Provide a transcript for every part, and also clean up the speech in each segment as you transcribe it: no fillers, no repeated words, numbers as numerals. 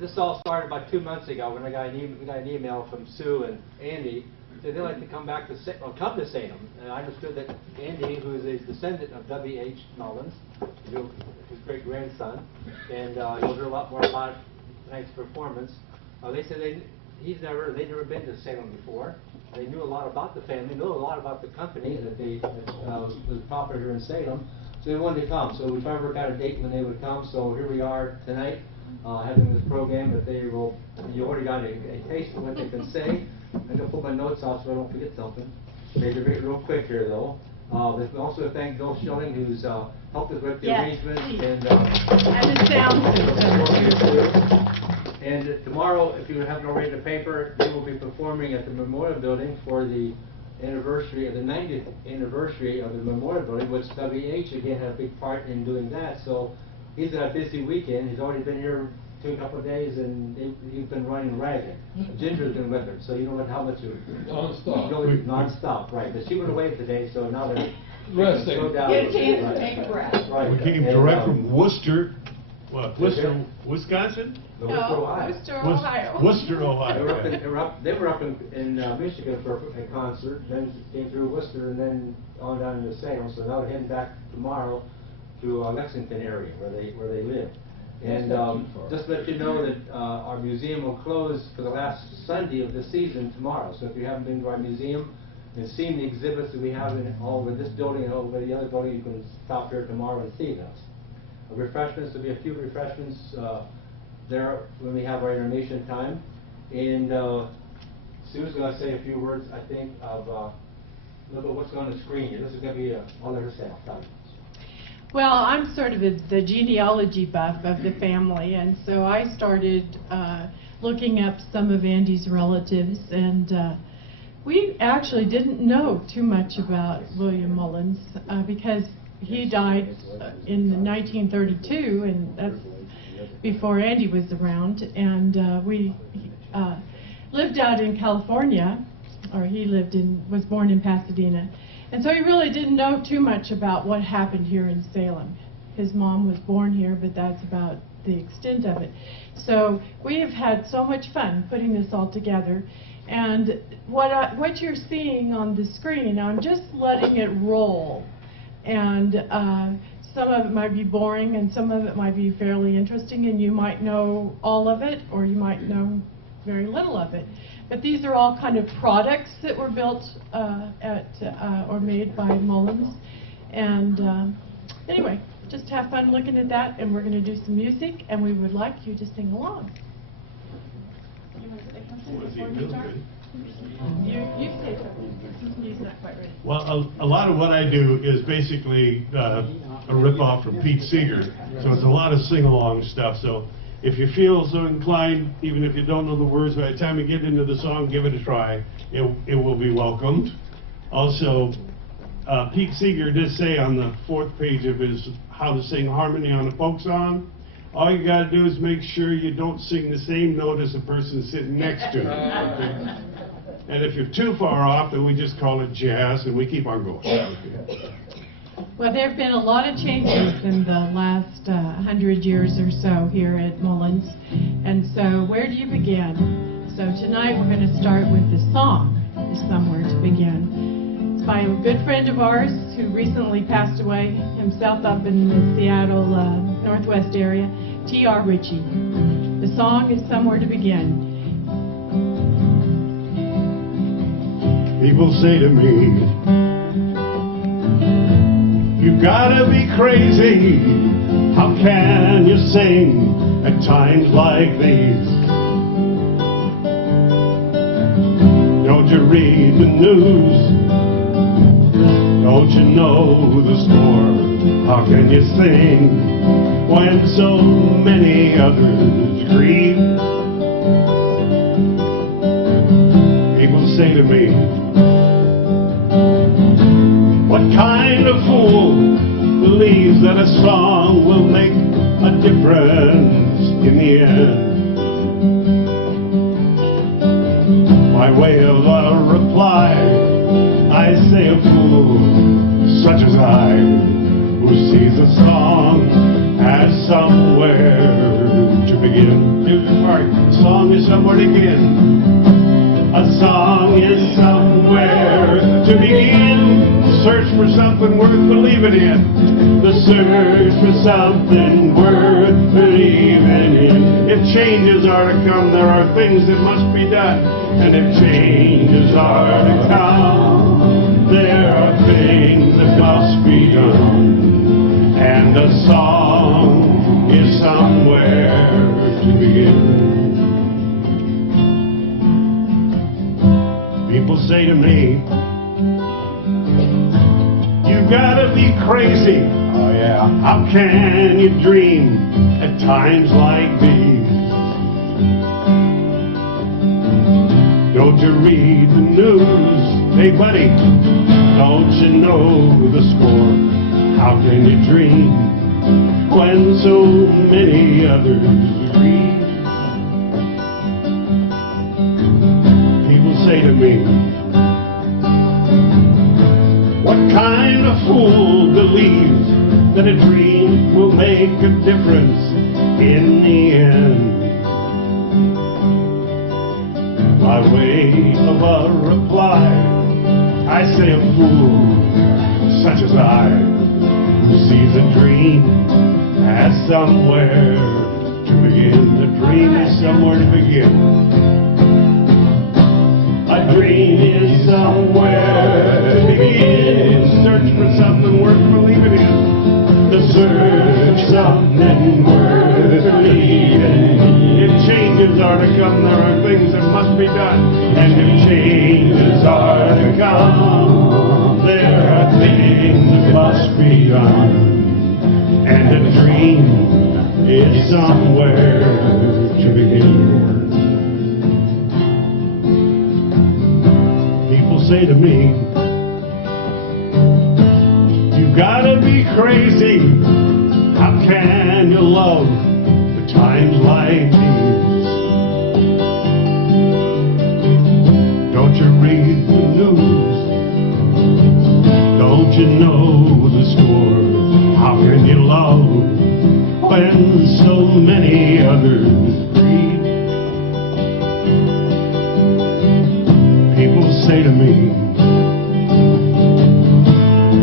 This all started about 2 months ago when we got an email from Sue and Andy. Said they'd like to come back to come to Salem. And I understood that Andy, who is a descendant of W.H. Mullins, his great grandson, and you'll hear a lot more about tonight's performance. They said they'd never been to Salem before. They knew a lot about the family, knew a lot about the company that was popular here in Salem. So they wanted to come. So we tried to work out a date when they would come. So here we are tonight, having this program. But you already got a taste of what they can say. I'm going to pull my notes off so I don't forget something. Make it real quick here, though. Let's also thank Bill Schilling, who's helped us with the arrangements and the sound system. And tomorrow, if you haven't already in the paper, they will be performing at the Memorial Building for the anniversary of the 90th anniversary of the Memorial Building, which WH again had a big part in doing that. So he's got a busy weekend. He's already been here a couple of days, and he's been running ragged. Ginger's been with her, so you don't know how much non-stop. Non-stop, right? But she went away today, so now they're resting. Get a chance to take a breath. Right. We came direct from Worcester, Worcester, Wisconsin? No, Worcester, Ohio. Worcester, Ohio. They were up in Michigan for a concert, then came through Worcester, and then on down into Salem. So now they're heading back tomorrow to Lexington area where they live. And just to let you know that our museum will close for the last Sunday of the season tomorrow. So if you haven't been to our museum and seen the exhibits that we have all over this building and over the other building, you can stop here tomorrow and see those. Refreshments, there'll be a few refreshments there when we have our intermission time. And Sue's going to say a few words, I think, of a little bit what's on the screen here. This is going to be all of herself. Well, I'm sort of the genealogy buff of the family, and so I started looking up some of Andy's relatives, and we actually didn't know too much about William Mullins because he died in 1932, and that's before Andy was around, and we lived out in California, or he was born in Pasadena. And so he really didn't know too much about what happened here in Salem. His mom was born here, but that's about the extent of it. So we have had so much fun putting this all together. And what you're seeing on the screen, I'm just letting it roll. And some of it might be boring, and some of it might be fairly interesting, and you might know all of it, or you might know very little of it. But these are all kind of products that were built or made by Mullins. And anyway, just have fun looking at that, and we're going to do some music, and we would like you to sing along. You say something. He's not quite ready. Well, a lot of what I do is basically a rip-off from Pete Seeger. So it's a lot of sing-along stuff. So if you feel so inclined, even if you don't know the words, by the time you get into the song, give it a try. It will be welcomed. Also, Pete Seeger did say on the 4th page of his How to Sing Harmony on a Folk Song, all you got to do is make sure you don't sing the same note as the person sitting next to you. Okay? And if you're too far off, then we just call it jazz, and we keep on going. Well, there have been a lot of changes in the last 100 years or so here at Mullins. And so where do you begin? So tonight we're going to start with the song, is Somewhere to Begin. It's by a good friend of ours who recently passed away himself up in the Seattle Northwest area, T.R. Ritchie. The song is Somewhere to Begin. People say to me, you gotta be crazy, how can you sing at times like these? Don't you read the news? Don't you know the score? How can you sing when so many others grieve? People say to me, what kind of fool believes that a song will make a difference in the end? By way of a reply, I say a fool such as I, who sees a song as somewhere to begin. somewhere to begin. A song is somewhere to begin. Search for something worth believing in. The search for something worth believing in. If changes are to come, there are things that must be done. And if changes are to come, there are things that must be done. And a song is somewhere to begin. People say to me, you gotta be crazy. Oh yeah. How can you dream at times like these? Don't you read the news? Hey buddy, don't you know the score? How can you dream when so many others read? People say to me, what kind of fool believes that a dream will make a difference in the end? By way of a reply, I say a fool such as I, who sees a dream as somewhere to begin. A dream is somewhere to begin. A dream is somewhere to begin. Search for something worth believing in. To search something worth believing in. If changes are to come, there are things that must be done. And if changes are to come, there are things that must be done. And a dream is somewhere to begin. Say to me, you gotta be crazy. How can you love at times like these? Don't you read the news? Don't you know the score? How can you love when so many others breathe? People say to me,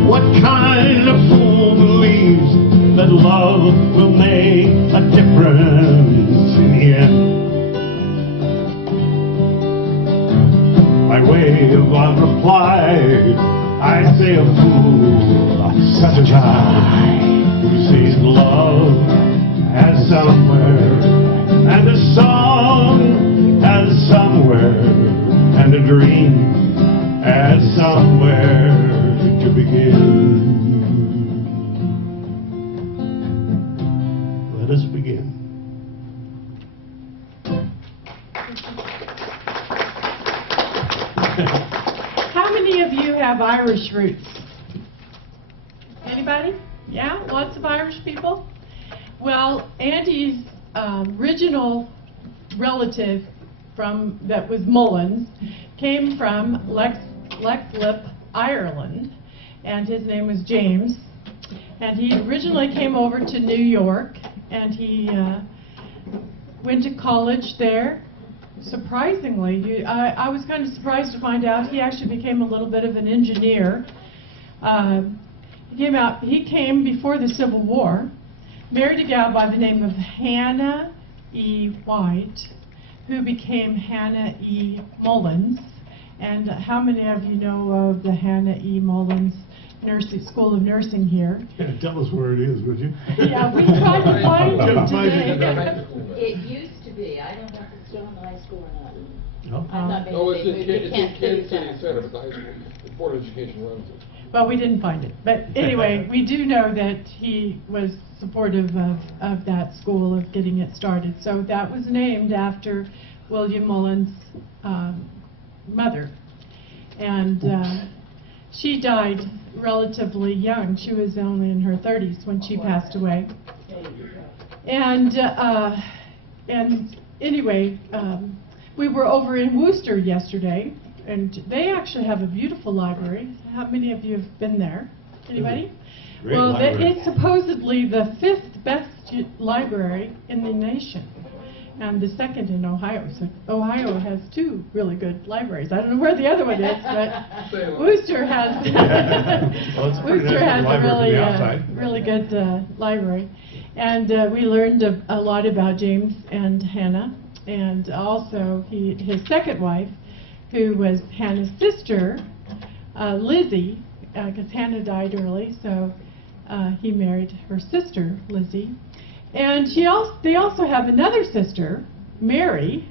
what kind of fool believes that love will make a difference in the end? By way of a reply, I say a fool such as I, who sees love as somewhere, and a song as somewhere, and a dream as somewhere to begin. Let us begin. How many of you have Irish roots? Anybody? Yeah? Lots of Irish people? Well, Andy's original relative that was Mullins came from Leixlip, Ireland, and his name was James. And he originally came over to New York, and he went to college there. Surprisingly, I was kind of surprised to find out he actually became a little bit of an engineer. He came before the Civil War, married a gal by the name of Hannah E. White, who became Hannah E. Mullins. And how many of you know of the Hannah E. Mullins School of Nursing here? Yeah, tell us where it is, would you? Yeah, we tried to find it today. It used to be. I don't know if it's still in the high school or not. No? I'm not No, being it's big, in moved to Kansas City Center. Center, but the high school, the Board of Education runs it. Well, we didn't find it. But anyway, we do know that he was supportive of that school, of getting it started. So that was named after William Mullins' mother. And she died relatively young. She was only in her 30s when she passed away. And anyway, we were over in Worcester yesterday, and they actually have a beautiful library. How many of you have been there? Anybody? Great Well, library. it's supposedly the 5th best library in the nation. and the second in Ohio. So Ohio has 2 really good libraries. I don't know where the other one is, but Worcester has Well, it's a pretty Worcester nice has a library from really the outside. really good library. And we learned a lot about James and Hannah, and also his second wife, who was Hannah's sister, Lizzie, because Hannah died early, so he married her sister, Lizzie. And they also have another sister, Mary,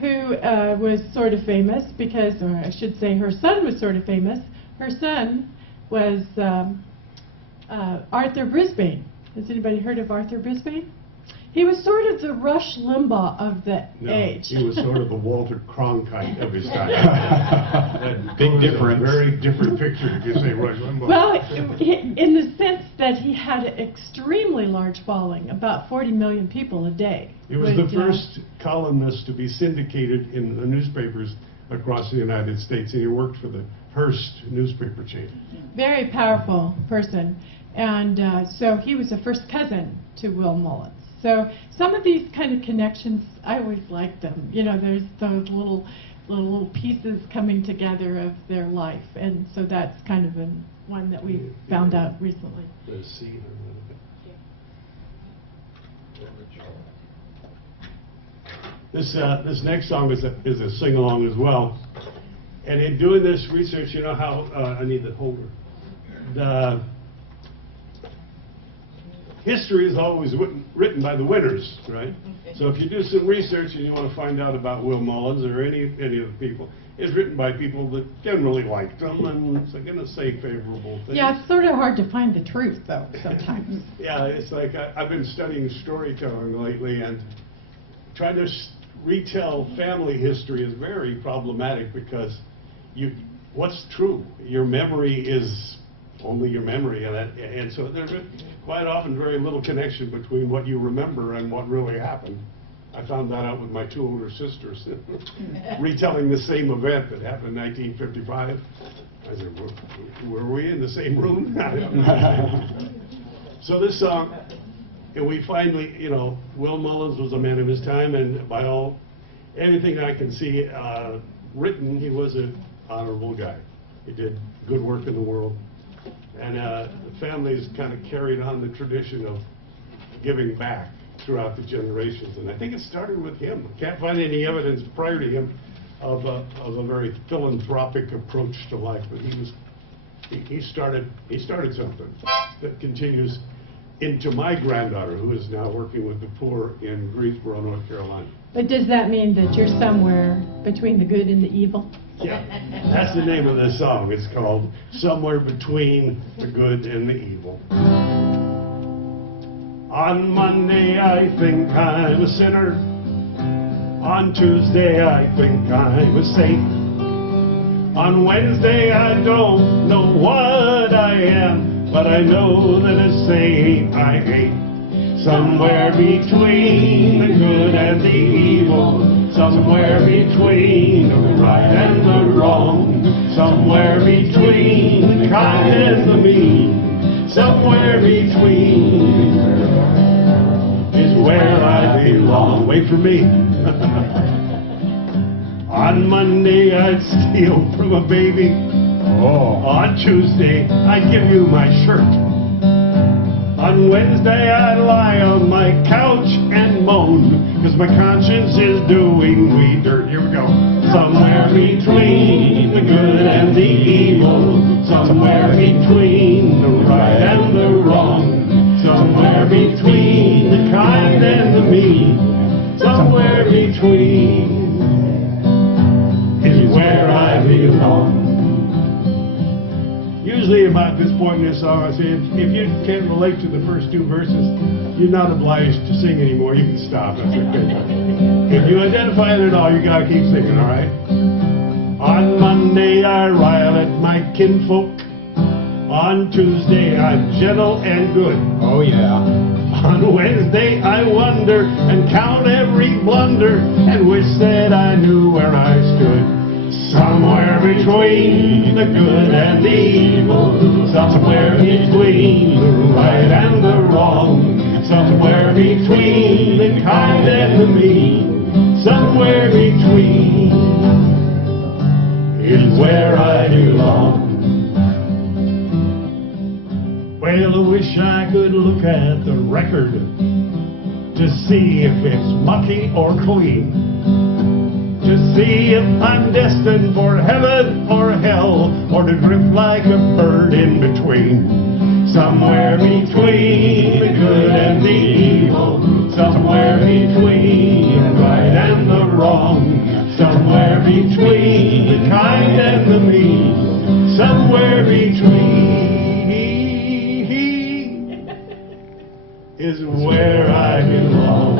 who was sort of famous because, or I should say her son was sort of famous. Her son was Arthur Brisbane. Has anybody heard of Arthur Brisbane? He was sort of the Rush Limbaugh of the age. He was sort of the Walter Cronkite of his time. Big difference. A very different picture if you say Rush Limbaugh. Well, in the sense that he had an extremely large following, about 40 million people a day. He was the would, first columnist to be syndicated in the newspapers across the United States, and he worked for the Hearst newspaper chain. Very powerful person. And so he was a first cousin to Will Mullins. So some of these kind of connections, I always like them. You know, there's those little pieces coming together of their life. And so that's kind of one that we found out recently. This next song is a sing-along as well. And in doing this research, you know how, I need the holder. The history is always written by the winners, right? So if you do some research and you want to find out about Will Mullins or any of the people, it's written by people that generally liked them and it's going to say favorable things. Yeah, it's sort of hard to find the truth, though, sometimes. Yeah, it's like I've been studying storytelling lately, and trying to retell family history is very problematic because what's true? Your memory is only your memory, and so there's quite often very little connection between what you remember and what really happened. I found that out with my 2 older sisters, retelling the same event that happened in 1955. I said, were we in the same room? So this song, and we finally, you know, Will Mullins was a man of his time, and by anything I can see written, he was an honorable guy. He did good work in the world. And the family's kind of carried on the tradition of giving back throughout the generations. And I think it started with him. I can't find any evidence prior to him of a very philanthropic approach to life. But he started something that continues into my granddaughter, who is now working with the poor in Greensboro, North Carolina. But does that mean that you're somewhere between the good and the evil? Yeah, that's the name of the song. It's called Somewhere Between the Good and the Evil. On Monday I think I'm a sinner. On Tuesday I think I'm a saint. On Wednesday I don't know what I am, but I know that a saint I hate. Somewhere between the good and the evil, somewhere between the right and the wrong, somewhere between the kind and the mean, somewhere between is where I belong. Wait for me. On Monday I'd steal from a baby. On Tuesday I'd give you my shirt. On Wednesday I'd lie on my couch and moan, 'cause my conscience is doing me dirt. Here we go. Somewhere between the good and the evil, somewhere between the right and the wrong, somewhere between the kind and the mean, somewhere between is where I belong. Usually about this point in this song, I say, if you can't relate to the first 2 verses, you're not obliged to sing anymore. You can stop. That's okay. If you identify it at all, you gotta keep singing, all right? On Monday, I rile at my kinfolk. On Tuesday, I'm gentle and good. Oh, yeah. On Wednesday, I wonder and count every blunder and wish that I knew where I stood. Somewhere between the good and the evil, somewhere between the right and the wrong, Somewhere between the kind and the mean, somewhere between is where I belong. Well, I wish I could look at the record to see if it's mucky or clean, to see if I'm destined for heaven or hell, or to drift like a bird in between. Somewhere between the good and the evil, somewhere between the right and the wrong, somewhere between the kind and the mean, somewhere between is where I belong.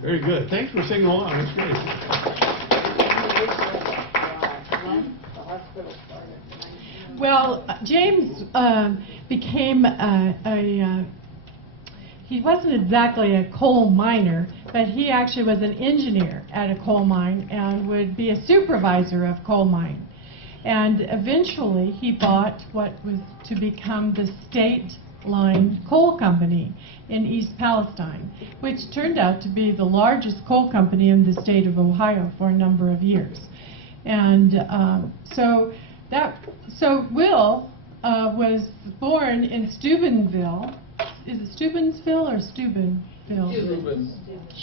Very good. Thanks for singing along. That's great. Well, James became he wasn't exactly a coal miner, but he actually was an engineer at a coal mine and would be a supervisor of coal mine. And eventually he bought what was to become the State Line Coal Company in East Palestine, which turned out to be the largest coal company in the state of Ohio for a number of years. And so Will was born in Steubenville. Is it Steubenville or Steubenville?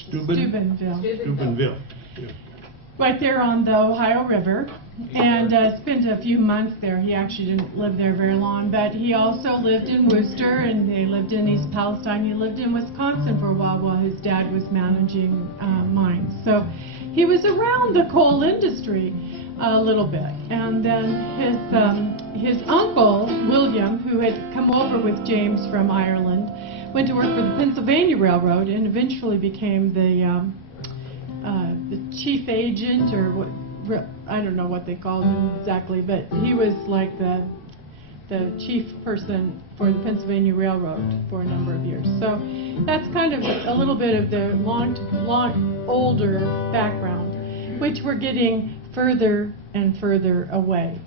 Steubenville. Steubenville. Yeah. Right there on the Ohio River, and spent a few months there. He actually didn't live there very long, but he also lived in Worcester, and they lived in East Palestine. He lived in Wisconsin for a while his dad was managing mines. So he was around the coal industry a little bit. And then his uncle, William, who had come over with James from Ireland, went to work for the Pennsylvania Railroad and eventually became the chief agent, or what, I don't know what they called him exactly, but he was like the chief person for the Pennsylvania Railroad for a number of years. So that's kind of a little bit of the older background, which we're getting further and further away.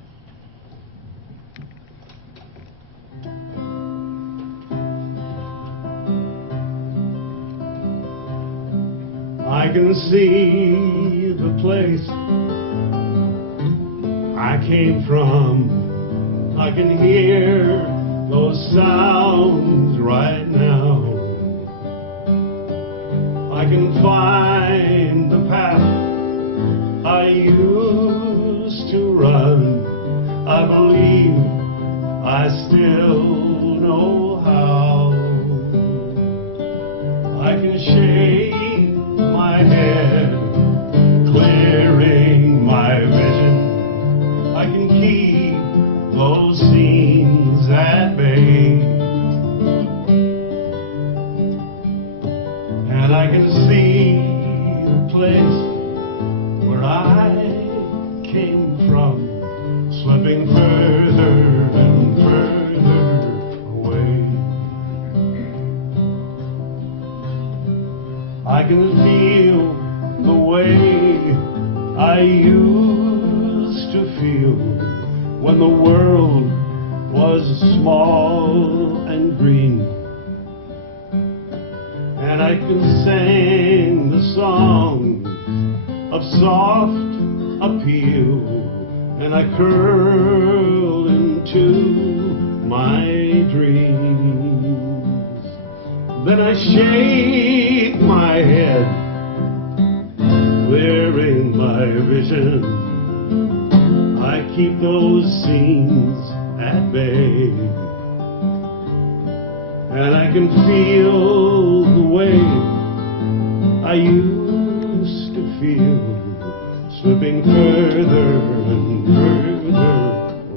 I can see the place I came from. I can hear those sounds right now. I can find the path I used to run. I believe I still know how. I can shake my head, clearing my vision. I can keep those scenes at bay, and I can see the place where I came from, slipping further and further away. I can feel the way I used to feel when the world was small and green, and I can sing the song of soft appeal, and I curl into my dreams. Then I shake my head, clearing my vision. I keep those scenes at bay, and I can feel the way I used to feel, slipping further and further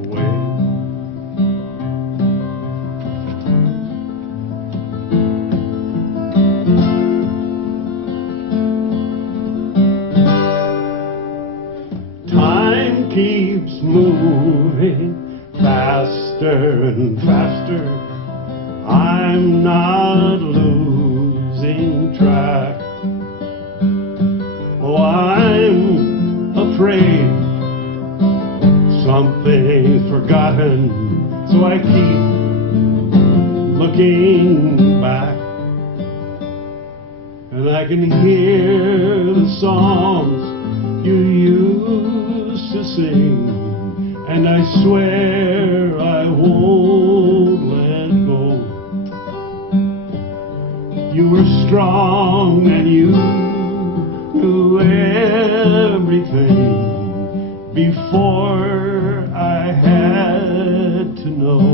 away. Time keeps moving faster and faster. I'm not losing track. Oh, I'm afraid something's forgotten, so I keep looking back, and I can hear the songs you used to sing, and I swear I won't let go. You were strong and you knew everything before I had to know.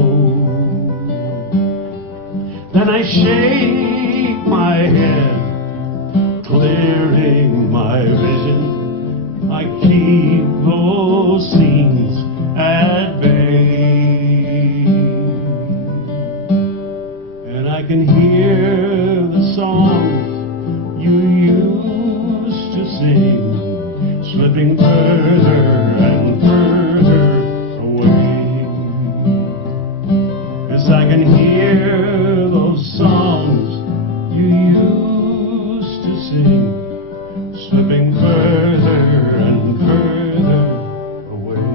Then I shake my head, clearing my vision. I keep those scenes at bay, and I can hear the songs you used to sing, slipping further and further away. Yes, I can hear those songs you used to sing, slipping further and further away.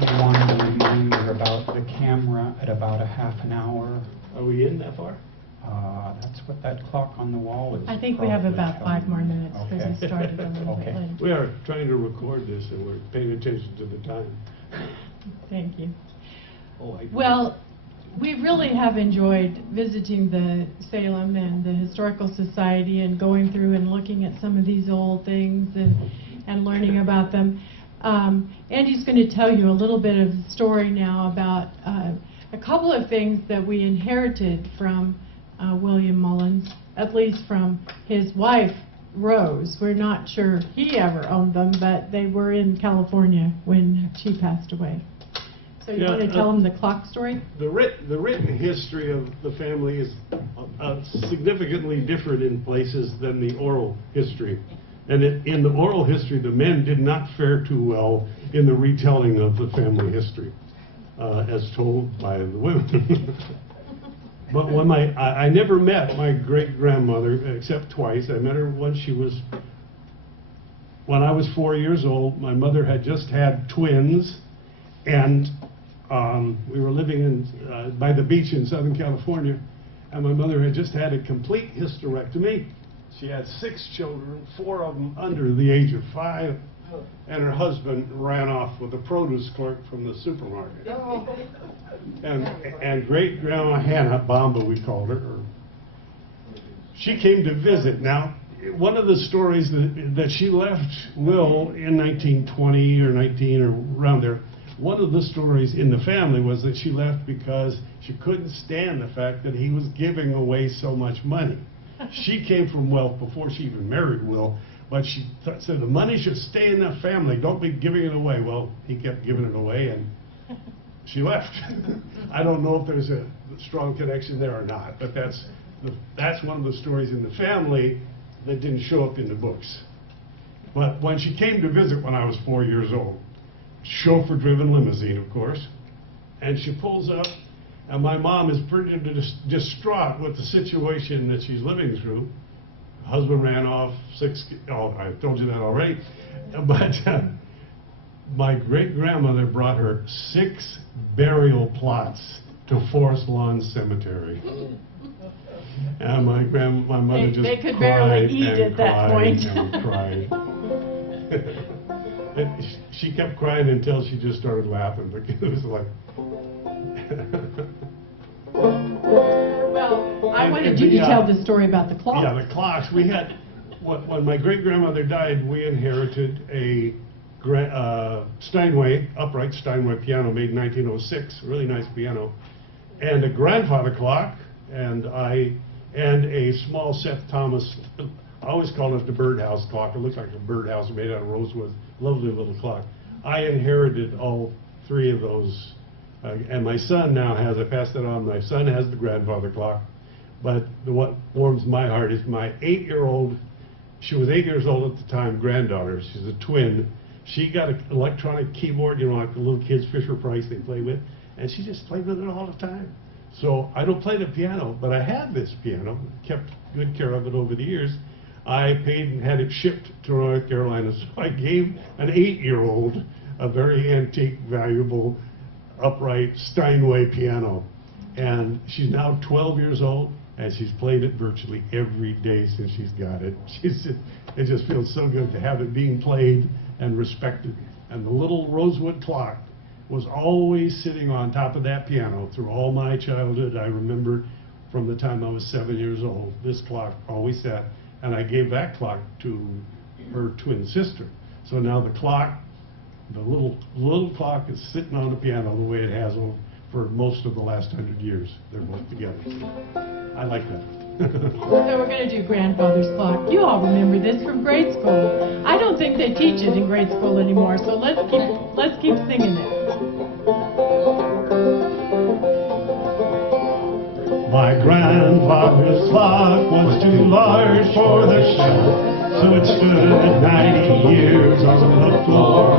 You wanted to remind me about the camera at about a half an hour. Are we in that far? That's what that clock on the wall is. I think we have probably about 5 more telling me. minutes because we started a little bit Okay. late. We are trying to record this and we're paying attention to the time. Thank you. Oh, Well, we really have enjoyed visiting the Salem and the Historical Society and going through and looking at some of these old things and learning about them. Andy's going to tell you a little bit of the story now about a couple of things that we inherited from William Mullins, at least from his wife, Rose. We're not sure he ever owned them, but they were in California when she passed away. So you want to tell them the clock story? The written history of the family is significantly different in places than the oral history. And in the oral history, the men did not fare too well in the retelling of the family history, as told by the women. But when I never met my great-grandmother except twice. I met her when I was 4 years old. My mother had just had twins, and we were living by the beach in Southern California, and my mother had just had a complete hysterectomy. She had 6 children, 4 of them under the age of 5, and her husband ran off with a produce clerk from the supermarket. And great-grandma Hannah, Bamba we called her, she came to visit. Now, one of the stories that she left Will in 1920 or 19 or around there, one of the stories in the family was that she left because she couldn't stand the fact that he was giving away so much money. She came from wealth before she even married Will, but she said the money should stay in the family, don't be giving it away. Well, he kept giving it away and she left. I don't know if there's a strong connection there or not, but that's one of the stories in the family that didn't show up in the books. But when she came to visit when I was 4 years old, chauffeur-driven limousine, of course, and she pulls up, and my mom is pretty distraught with the situation that she's living through. Husband ran off, 6, oh, I told you that already, but my great-grandmother brought her 6 burial plots to Forest Lawn Cemetery. And my mother just they could cried barely eat and at that cried point. and cried. And she kept crying until she just started laughing. It was like... Well, I wanted you to tell the story about the clock. Yeah, the clocks. We had, when my great-grandmother died, we inherited a Steinway, upright Steinway piano made in 1906, a really nice piano, and a grandfather clock, and a small Seth Thomas, I always called it the birdhouse clock. It looked like a birdhouse made out of rosewood. Lovely little clock. I inherited all 3 of those, and my son now has, I passed it on, my son has the grandfather clock, but what warms my heart is my 8-year-old, she was 8 years old at the time, granddaughter, she's a twin. She got an electronic keyboard, you know, like the little kids Fisher-Price they play with, and she just played with it all the time. So I don't play the piano, but I have this piano, kept good care of it over the years. I paid and had it shipped to North Carolina. So I gave an 8-year-old a very antique, valuable, upright Steinway piano. And she's now 12 years old, and she's played it virtually every day since she's got it. It just feels so good to have it being played and respected. And the little rosewood clock was always sitting on top of that piano through all my childhood. I remember from the time I was 7 years old, this clock always sat, and I gave that clock to her twin sister. So now the clock, the little clock is sitting on the piano the way it has for most of the last 100 years. They're both together. I like that. So we're going to do grandfather's clock. You all remember this from grade school. I don't think they teach it in grade school anymore, so let's keep singing it. My grandfather's clock was too large for the shelf, so it stood 90 years on the floor.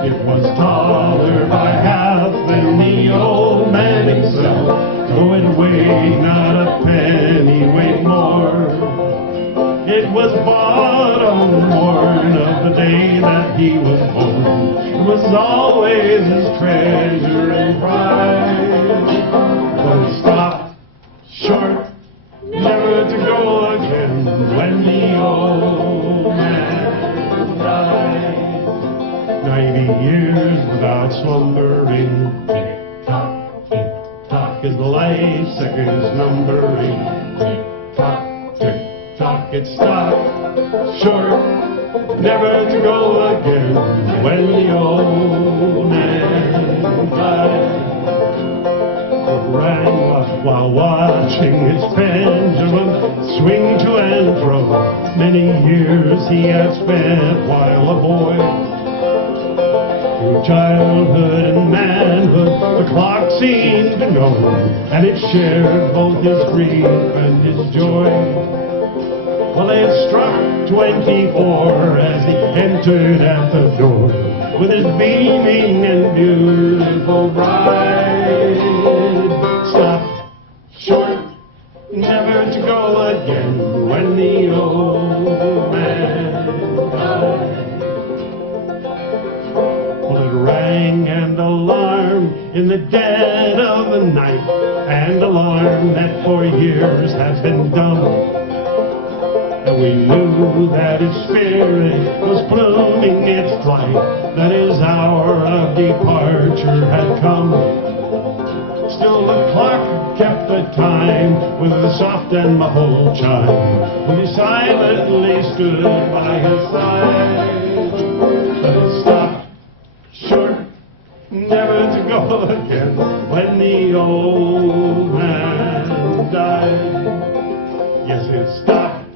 It was taller by half than the old man himself, so it weighed not a penny weight more. It was bought on the morn of the day that he was born. It was always his treasure and pride. But it stopped short, never to go again when the old man died. 90 years without slumbering. Tick-tock, tick-tock is the life seconds numbering. Tick-tock, tick-tock, it stopped short, never to go again when the old man died. It rang while watching its pendulum swing to and fro. Many years he had spent while a boy. Through childhood and manhood, the clock seemed to know, and it shared both his grief and his joy. Well, it struck 24 as he entered at the door, with his beaming and beautiful bride. Stopped short, never to go again when the old man died. Well, it rang an alarm in the dead of the night, an alarm that for years has been dumb. And we knew that its spirit was pluming its flight, that his hour of departure had come. Still the clock kept the time with a soft and muffled chime, when he silently stood by his side. But it stopped short, never to go again when the old man died. Yes, it stopped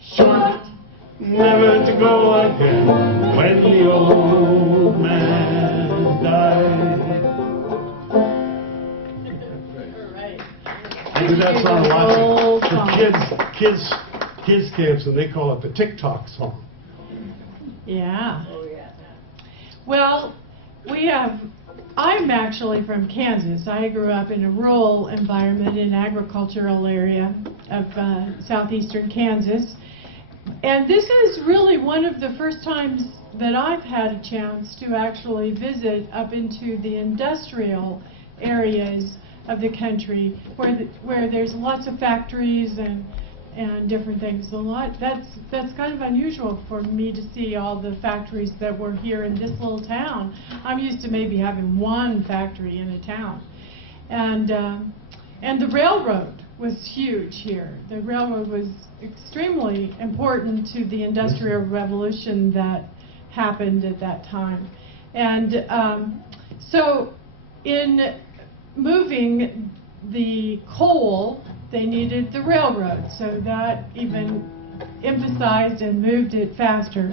short, never to go again when the old man died. I do that song a lot for kids camps, and they call it the TikTok song. Yeah. Oh, yeah. Well, I'm actually from Kansas. I grew up in a rural environment, in an agricultural area of southeastern Kansas. And this is really one of the first times that I've had a chance to actually visit up into the industrial areas of the country, where there's lots of factories and different things. That's kind of unusual for me to see all the factories that were here in this little town. I'm used to maybe having one factory in a town. And the railroad was huge here. The railroad was extremely important to the Industrial Revolution that happened at that time. And so in moving the coal, they needed the railroad, so that even emphasized and moved it faster.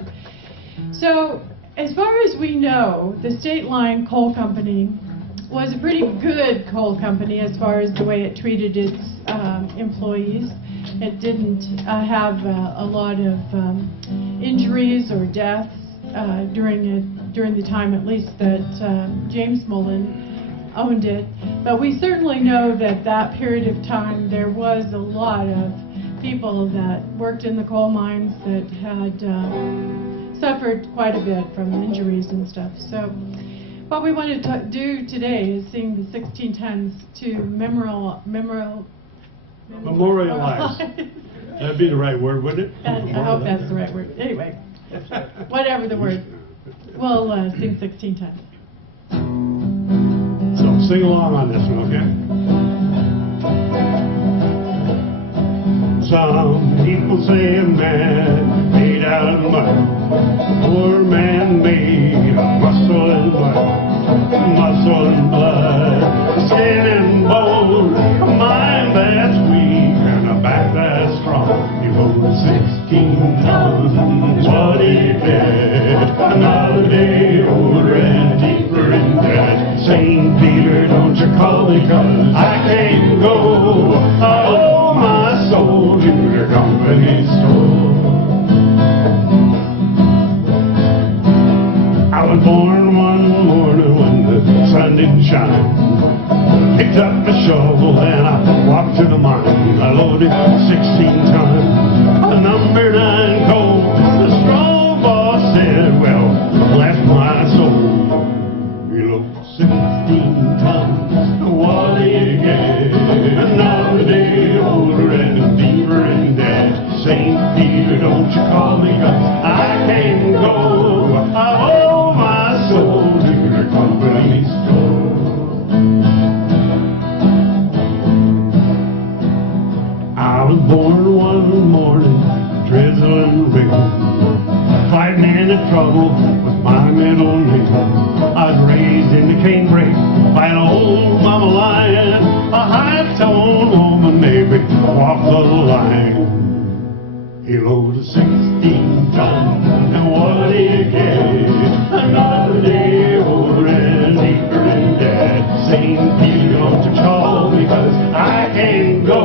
So as far as we know, the State Line Coal Company was a pretty good coal company as far as the way it treated its employees. It didn't have a lot of injuries or deaths during the time, at least, that James Mullins owned it. But we certainly know that that period of time there was a lot of people that worked in the coal mines that had suffered quite a bit from injuries and stuff. So what we want to do today is sing the 16 tons to memorialize. That'd be the right word, wouldn't it? And I hope that's the right word. Anyway, whatever the word. We'll sing 16 tons. So sing along on this one, okay? Some people say a man made out of mud, a poor man made of muscle and blood, skin and bone, a mind that's weak and a back that's strong. He rode 16 tons, what he did, another day older and deeper in debt. St. Peter, don't you call me 'cause I can't go. I owe my soul to the company store. I was born one morning when the sun didn't shine. Picked up a shovel and I walked to the mine. I loaded 16 tons, a number 9 coal. The strong boss said, well, bless my soul. We load 16 tons, what do you get? Another day older and deeper in debt. St. Peter, don't you call me 'cause I can't go. I owe my soul to the company store. I was born one morning, drizzling rain, fighting in trouble with my middle name. I was raised in the canebrake by an old mama lion, a high-toned woman maybe walked the line. He loaded 16 tons, and what do you get? Another day older and deeper in debt. St. Peter, don't you call me 'cause I can't go.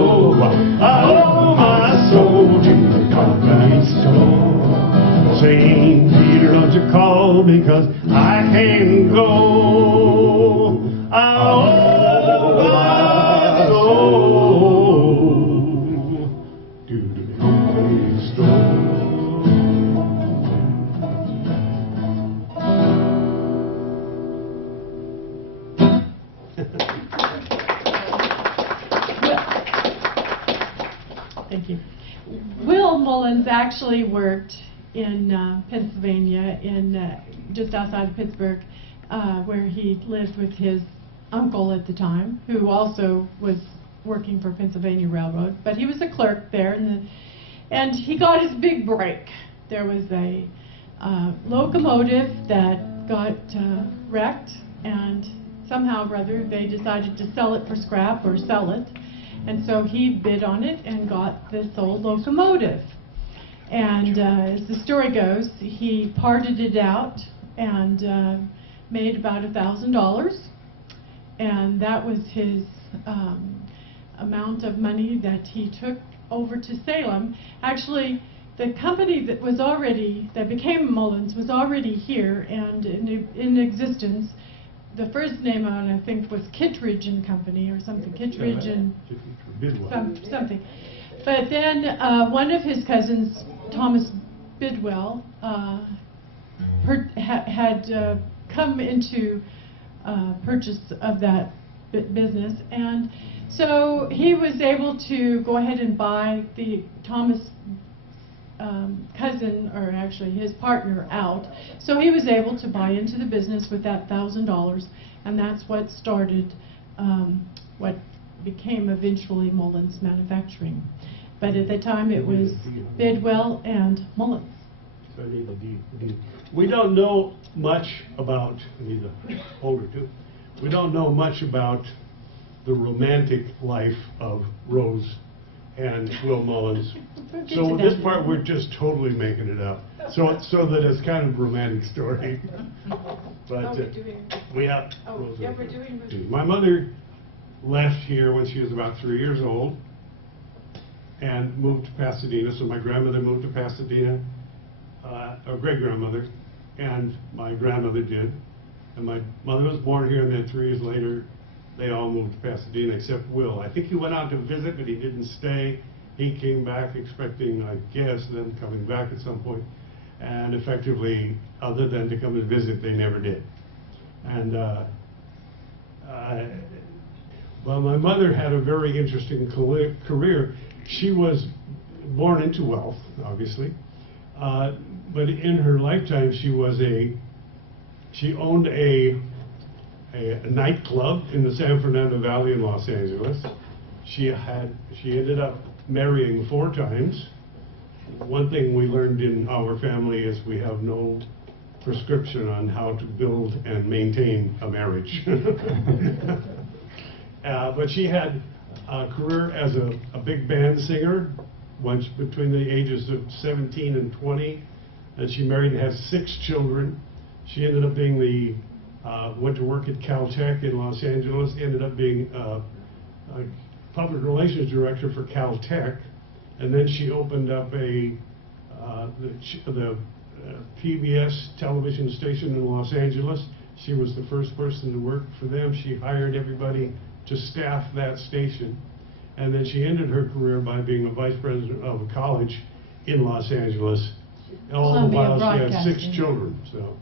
I owe my soul to the company store. St. Peter, don't you call me 'cause I can't go. I owe my soul to the company store. Thank you. Will Mullins actually worked in Pennsylvania, just outside of Pittsburgh, where he lived with his uncle at the time, who also was working for Pennsylvania Railroad. But he was a clerk there, and he got his big break. There was a locomotive that got wrecked, and somehow or other they decided to sell it for scrap or sell it. And so he bid on it and got this old locomotive. And as the story goes, he parted it out and made about $1,000. And that was his amount of money that he took over to Salem. Actually, the company that became Mullins was already here and in existence. The first name on it, I think, was Kittredge and Company or something. Kittredge and something. But then one of his cousins, Thomas Bidwell, had come into purchase of that business, and so he was able to go ahead and buy the Thomas cousin, or actually his partner, out. So he was able to buy into the business with that $1,000, and that's what started what became eventually Mullins Manufacturing. But at the time it was Bidwell and Mullins. So I need a deed. We don't know much about, I need the holder too. We don't know much about the romantic life of Rose and Will Mullins. So this part we're just totally making it up. So that it's kind of a romantic story. But we have. Oh, yeah, we're doing. My mother left here when she was about 3 years old and moved to Pasadena. So my grandmother moved to Pasadena, or great-grandmother, and my grandmother did. And my mother was born here, and then 3 years later, they all moved to Pasadena except Will. I think he went out to visit, but he didn't stay. He came back expecting, I guess, them coming back at some point, and effectively, other than to come and visit, they never did. And well, my mother had a very interesting career. She was born into wealth, obviously, but in her lifetime, she owned a nightclub in the San Fernando Valley in Los Angeles. She ended up marrying 4 times. One thing we learned in our family is we have no prescription on how to build and maintain a marriage. But she had a career as a big band singer, once between the ages of 17 and 20, and she married and has 6 children. She ended up being went to work at Caltech in Los Angeles, ended up being a public relations director for Caltech, and then she opened up the PBS television station in Los Angeles. She was the first person to work for them. She hired everybody to staff that station. And then she ended her career by being a vice president of a college in Los Angeles. All the while she had 6 children. So,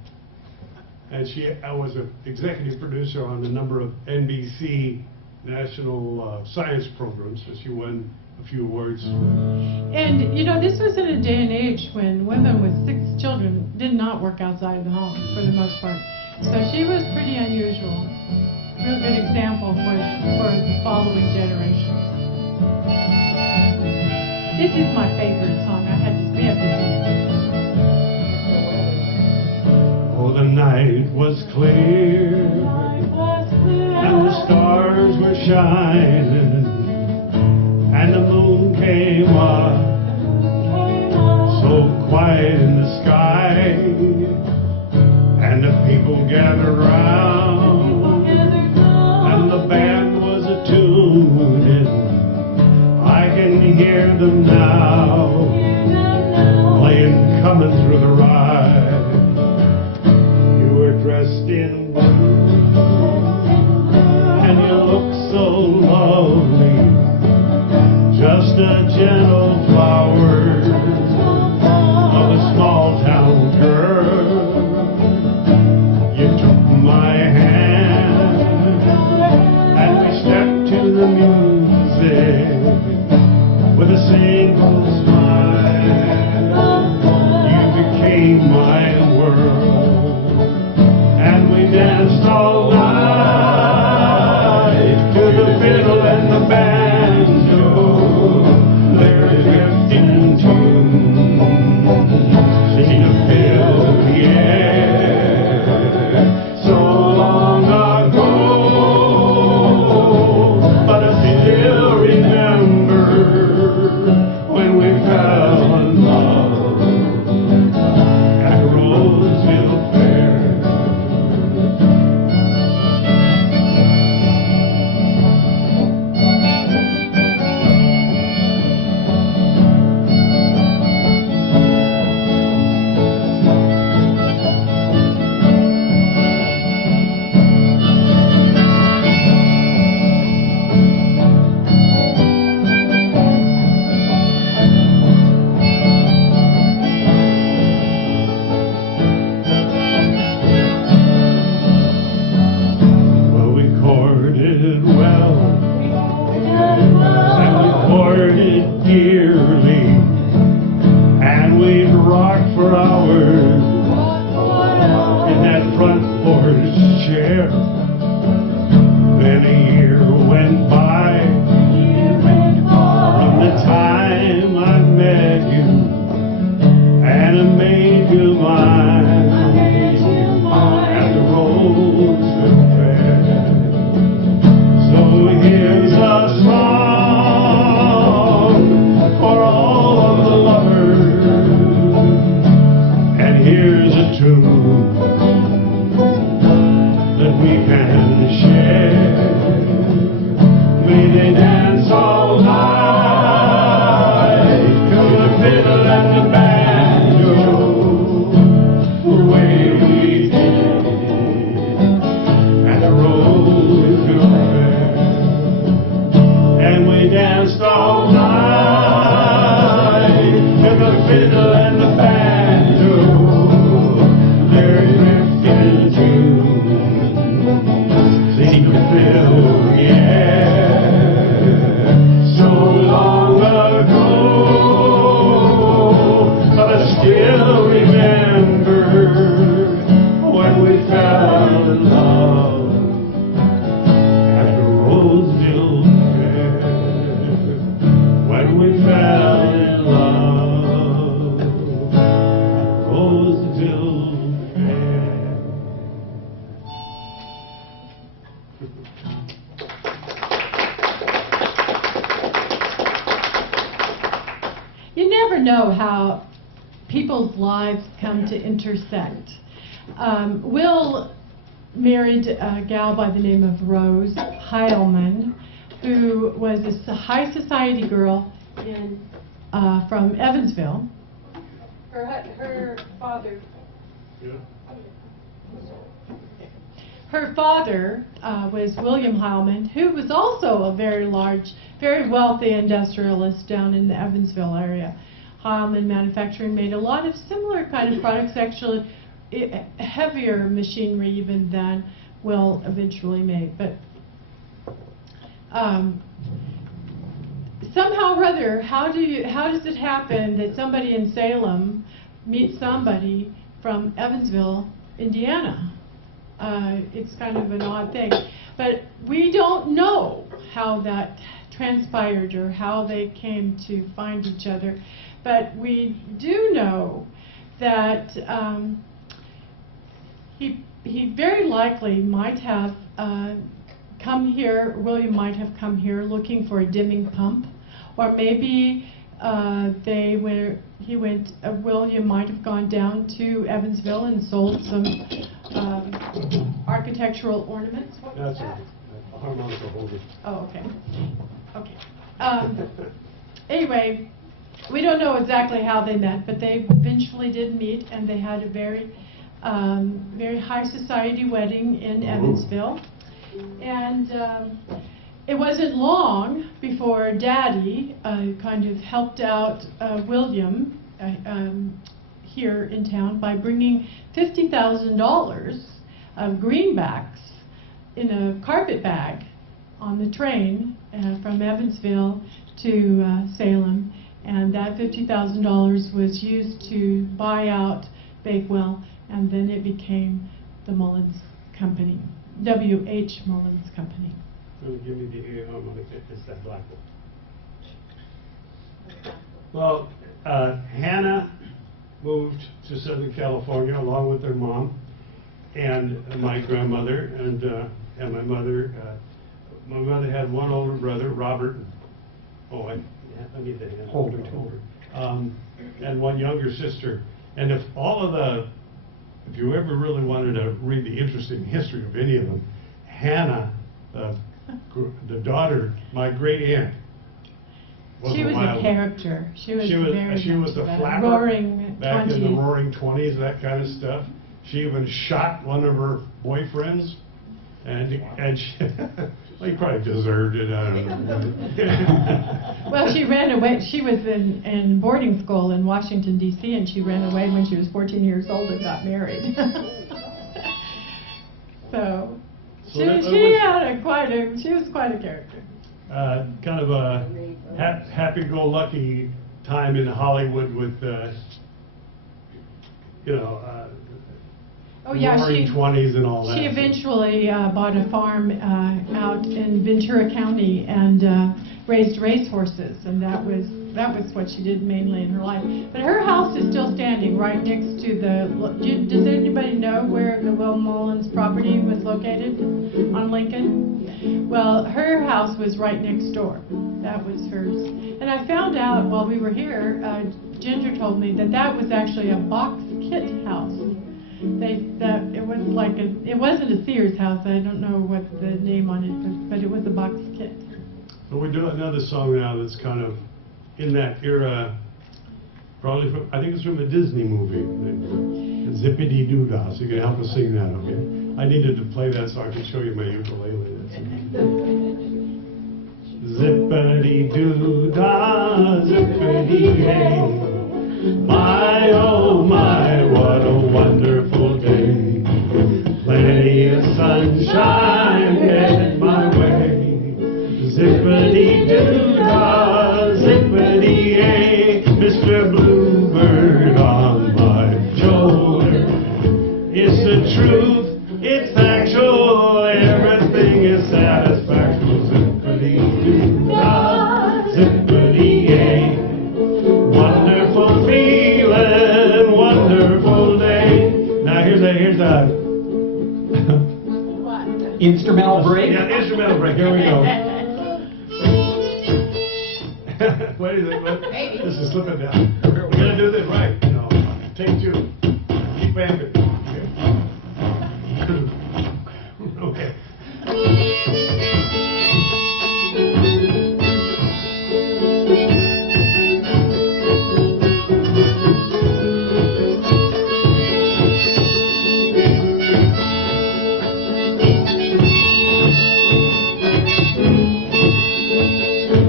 and she was an executive producer on a number of NBC national science programs. So she won a few awards. And you know, this was in a day and age when women with 6 children did not work outside the home for the most part. So she was pretty unusual. Real good example for the following generations. This is my favorite song. We have to sing it. Oh, the night was clear, and the stars were shining, and the moon came up, so quiet in the sky, and the people gathered round, and the band was a-tuning. I can hear them now, playing Coming Through the Ride. You were dressed in blue, and you looked so lovely, just a gentle flower of a small town girl. You took my hand, and we stepped to the music with a single smile. You became my world, and we danced all night to the fiddle and the banjo, their drifting tunes seemed to fill the air. So long ago, but I still remember when we fell in love at Roseville Fair. Well, we courted well, and we courted dearly, and we'd rock for hours in that front porch chair. Then a year went by from the time I met you, and I made you mine at the Roseville Fair. So here's a song for all of the lovers fiddle and the banjo, they're drifting tunes. Sing the fiddle, yeah, so long ago, but I still remember when we fell in love at the Rosedale Fair. When we fell in love at Rosedale Fair. You never know how people's lives come to intersect. Will married a gal by the name of Rose Heilman, who was a high society girl from Evansville. Her father. Her father was William Heilman, who was also a very large, very wealthy industrialist down in the Evansville area. Heilman Manufacturing made a lot of similar kind of products, actually heavier machinery even than Will eventually made. But somehow or other, how does it happen that somebody in Salem meets somebody from Evansville, Indiana? It's kind of an odd thing. But we don't know how that transpired or how they came to find each other. But we do know that he very likely might have come here, William might have come here looking for a dimming pump, or maybe William might have gone down to Evansville and sold some architectural ornaments. What was That's that? a harmonica holder. Oh, okay. Okay. Anyway, we don't know exactly how they met, but they eventually did meet, and they had a very high society wedding in Evansville. And it wasn't long before Daddy kind of helped out William here in town by bringing $50,000 of greenbacks in a carpet bag on the train from Evansville to Salem. And that $50,000 was used to buy out Bakewell, and then it became the Mullins Company, W.H. Mullins Company. Give me the harmonica. It's that black one. Well, Hannah moved to Southern California along with her mom and my grandmother and my mother. My mother had one older brother, Robert. Oh, let me think. Older too. And one younger sister. And if you ever really wanted to read the interesting history of any of them, Hannah, the daughter, my great aunt. She was a character. She was the flapper roaring back 20s. in the roaring 20s, that kind of stuff. She even shot one of her boyfriends, and she, well, he probably deserved it. I don't know. Well, she ran away. She was in boarding school in Washington, D.C., and she ran away when she was 14 years old and got married. So she was quite a character. Kind of a happy-go-lucky time in Hollywood with, Oh yeah, roaring 20s and all that. She eventually bought a farm out in Ventura County and raised racehorses, and that was what she did mainly in her life. But her house is still standing right next to does anybody know where the Will Mullins property was located on Lincoln? Well, her house was right next door. That was hers. And I found out while we were here, Ginger told me that was actually a box kit house. It wasn't a Sears house. I don't know what the name on it was, but it was a box kit. But we do another song now that's kind of in that era, probably from, I think it's from a Disney movie, Zippity Doo Dah. So you can help us sing that, okay? I needed to play that so I could show you my ukulele. Zippity Doo Dah, zippity hey. My, oh my, what a wonderful day. Plenty of sunshine headed my way. Zippity-doo-dah, zippity-yay, Mr. Bluebird on my shoulder. It's the truth, it's factual, everything is satisfactual. Zippity-doo-dah, zippity-yay, wonderful feeling, wonderful day. Now here's a Instrumental break? yeah, instrumental break. Here we go. What is it? What? This is slipping down. We're gonna do this right. No, take two. Keep banging. Okay.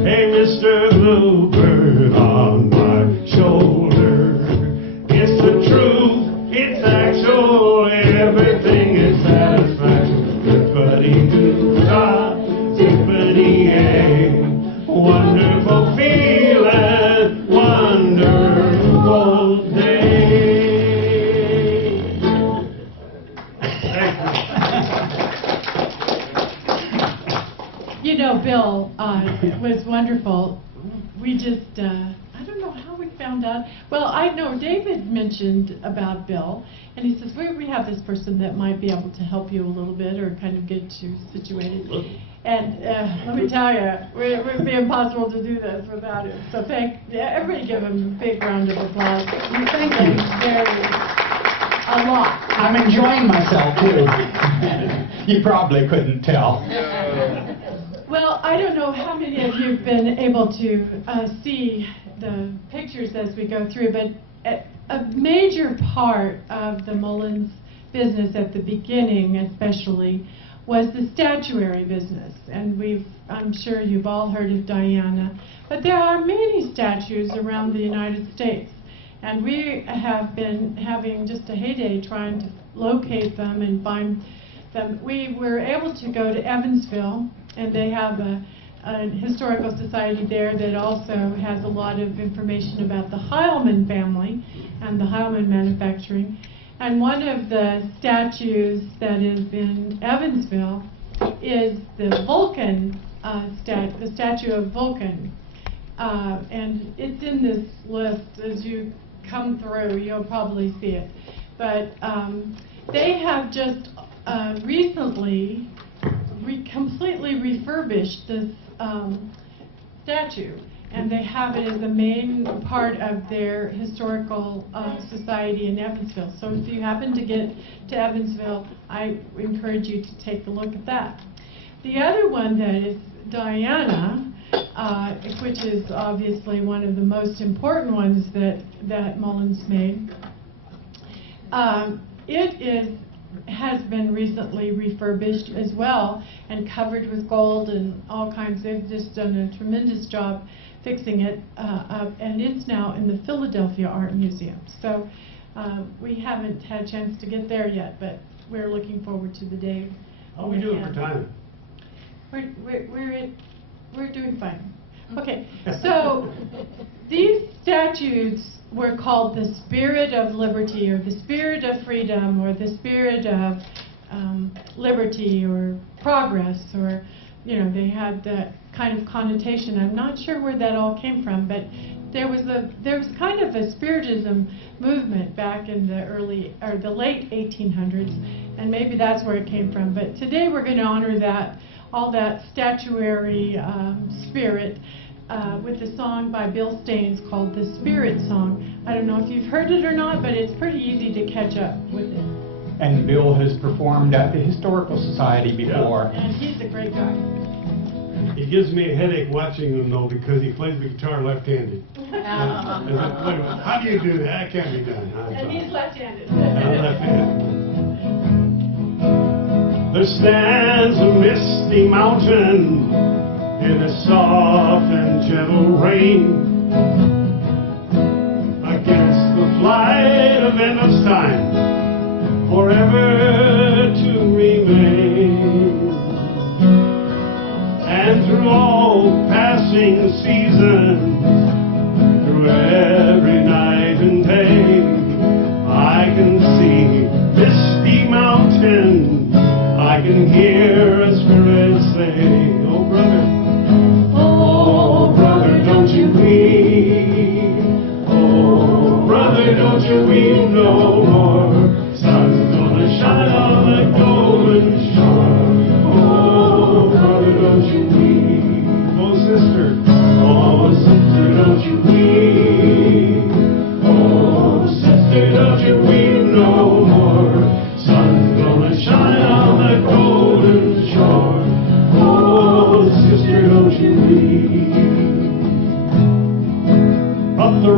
Hey, Mr. Bluebird on my shoulder. It's the truth, it's actual, everything is satisfaction. Zippity-doo-dah, zippity-yay, wonderful feeling, wonderful day. Thank you. You know, Bill was wonderful. We just, I don't know how we found out. Well, I know David mentioned about Bill, and he says, we have this person that might be able to help you a little bit or kind of get you situated. And let me tell you, it would be impossible to do this without him. So everybody give him a big round of applause. Thank you. A lot. I'm enjoying myself, too. You probably couldn't tell. Well, I don't know how many of you have been able to see the pictures as we go through, but a major part of the Mullins business at the beginning especially was the statuary business. And I'm sure you've all heard of Diana, but there are many statues around the United States. And we have been having just a heyday trying to locate them and find them. We were able to go to Evansville, and they have a historical society there that also has a lot of information about the Heilman family and the Heilman manufacturing. And one of the statues that is in Evansville is the Vulcan, the statue of Vulcan. And it's in this list. As you come through, you'll probably see it. But they have just recently completely refurbished this statue, and they have it as a main part of their historical society in Evansville. So if you happen to get to Evansville, I encourage you to take a look at that. The other one that is Diana, which is obviously one of the most important ones that Mullins made. Has been recently refurbished as well and covered with gold and all kinds. They've just done a tremendous job fixing it up, and it's now in the Philadelphia Art Museum. So we haven't had a chance to get there yet, but we're looking forward to the day. How are we doing for time? We're doing fine. Okay, so these statues were called the spirit of liberty, or the spirit of freedom, or the spirit of liberty, or progress, or, you know, they had that kind of connotation. I'm not sure where that all came from, but there was kind of a Spiritism movement back in the late 1800s, and maybe that's where it came from. But today we're going to honor all that statuary spirit with a song by Bill Staines called The Spirit Song. I don't know if you've heard it or not, but it's pretty easy to catch up with it. And Bill has performed at the Historical Society before. And he's a great guy. It gives me a headache watching him, though, because he plays the guitar left-handed. How do you do that? That can't be done. And he's left-handed. I'm left-handed. There stands a misty mountain in a soft and gentle rain. Against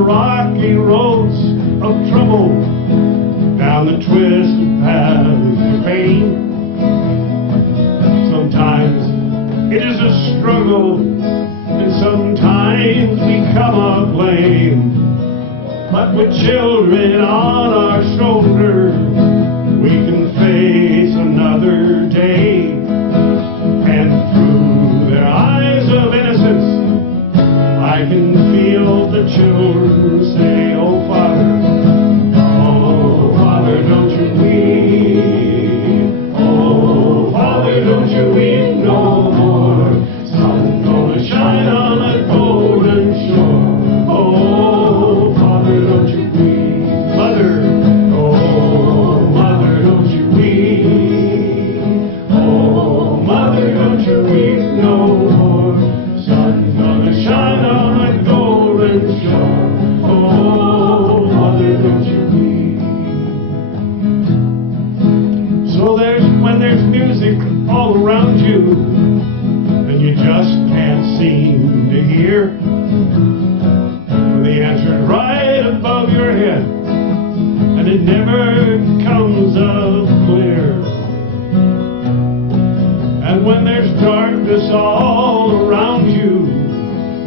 rocky roads of trouble, down the twisted paths of pain. Sometimes it is a struggle, and sometimes we come up lame. But with children on our shoulders, we can face another day. And through their eyes of innocence, I can feel the children say, "Oh, Father, don't you weep. Oh, Father, don't you weep no more. Sun's gonna shine on that golden shore. Oh, Father, don't you weep. Mother, oh, Mother, don't you weep. Oh, Mother, don't you weep no more. Sun's gonna shine on that golden shore. Oh, Mother, don't you weep." So when there's music all around you, and you just can't seem to hear, the answer's right above your head, and it never comes up clear. And when there's darkness all around you,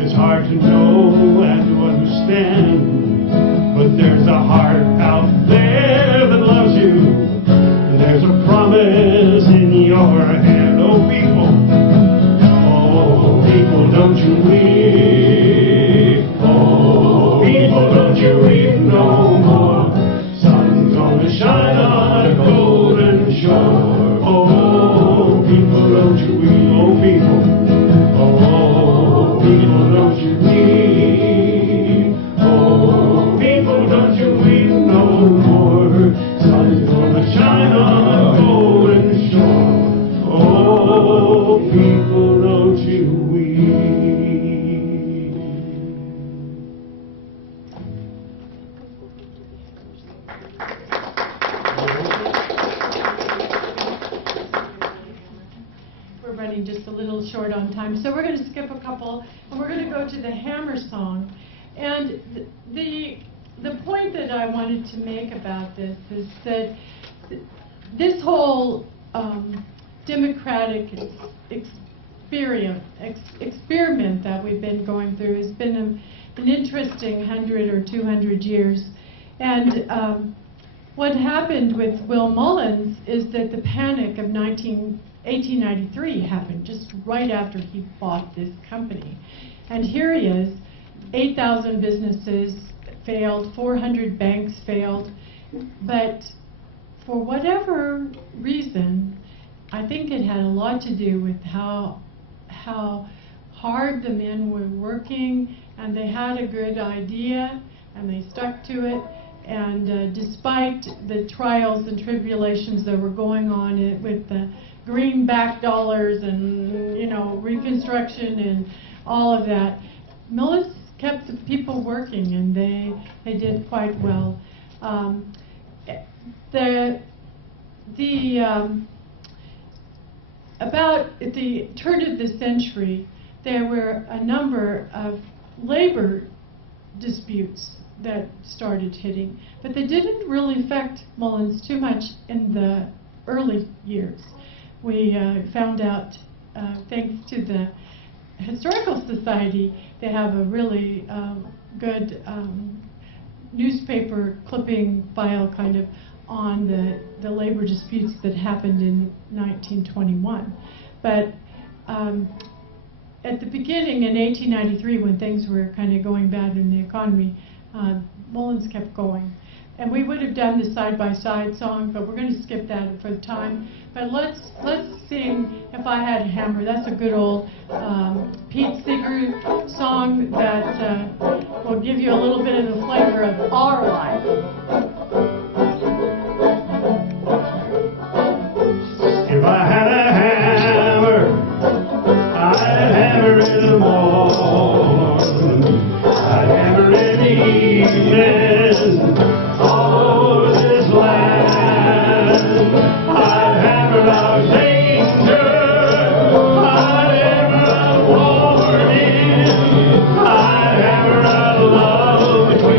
it's hard to know and to understand. But there's a heart out there that loves you, and there's a promise in your hand. Oh, people, don't you weep. Oh, people, don't you weep no more. Sun's gonna shine on a golden shore. Oh, people, don't you weep. Oh, people, don't you weep. Oh, people, don't you weep no more. Sun's gonna shine on a golden shore. Oh, people, don't you weep. We're running just a little short on time, so we're going to skip a couple, and we're going to go to the Hammer song. And the point that I wanted to make about this is that this whole democratic experiment that we've been going through has been an interesting 100 or 200 years. And what happened with Will Mullins is that the panic of 1893 happened just right after he bought this company. And here he is, 8,000 businesses failed, 400 banks failed, but for whatever reason, I think it had a lot to do with how hard the men were working, and they had a good idea, and they stuck to it. And despite the trials and tribulations that were going on with the greenback dollars and, you know, Reconstruction and all of that, Mullins kept the people working, and they did quite well. About at the turn of the century, there were a number of labor disputes that started hitting, but they didn't really affect Mullins too much in the early years. We found out, thanks to the Historical Society, they have a really good newspaper clipping file kind of on the labor disputes that happened in 1921. But at the beginning in 1893, when things were kind of going bad in the economy, Mullins kept going. And we would have done the side-by-side song, but we're going to skip that for the time. But let's sing If I Had a Hammer. That's a good old Pete Seeger song that will give you a little bit of the flavor of our life. If I had a hammer, I'd hammer in the morning, I'd hammer in the evening, all over this land. I'd hammer out danger, I'd hammer out warning, I'd hammer out love between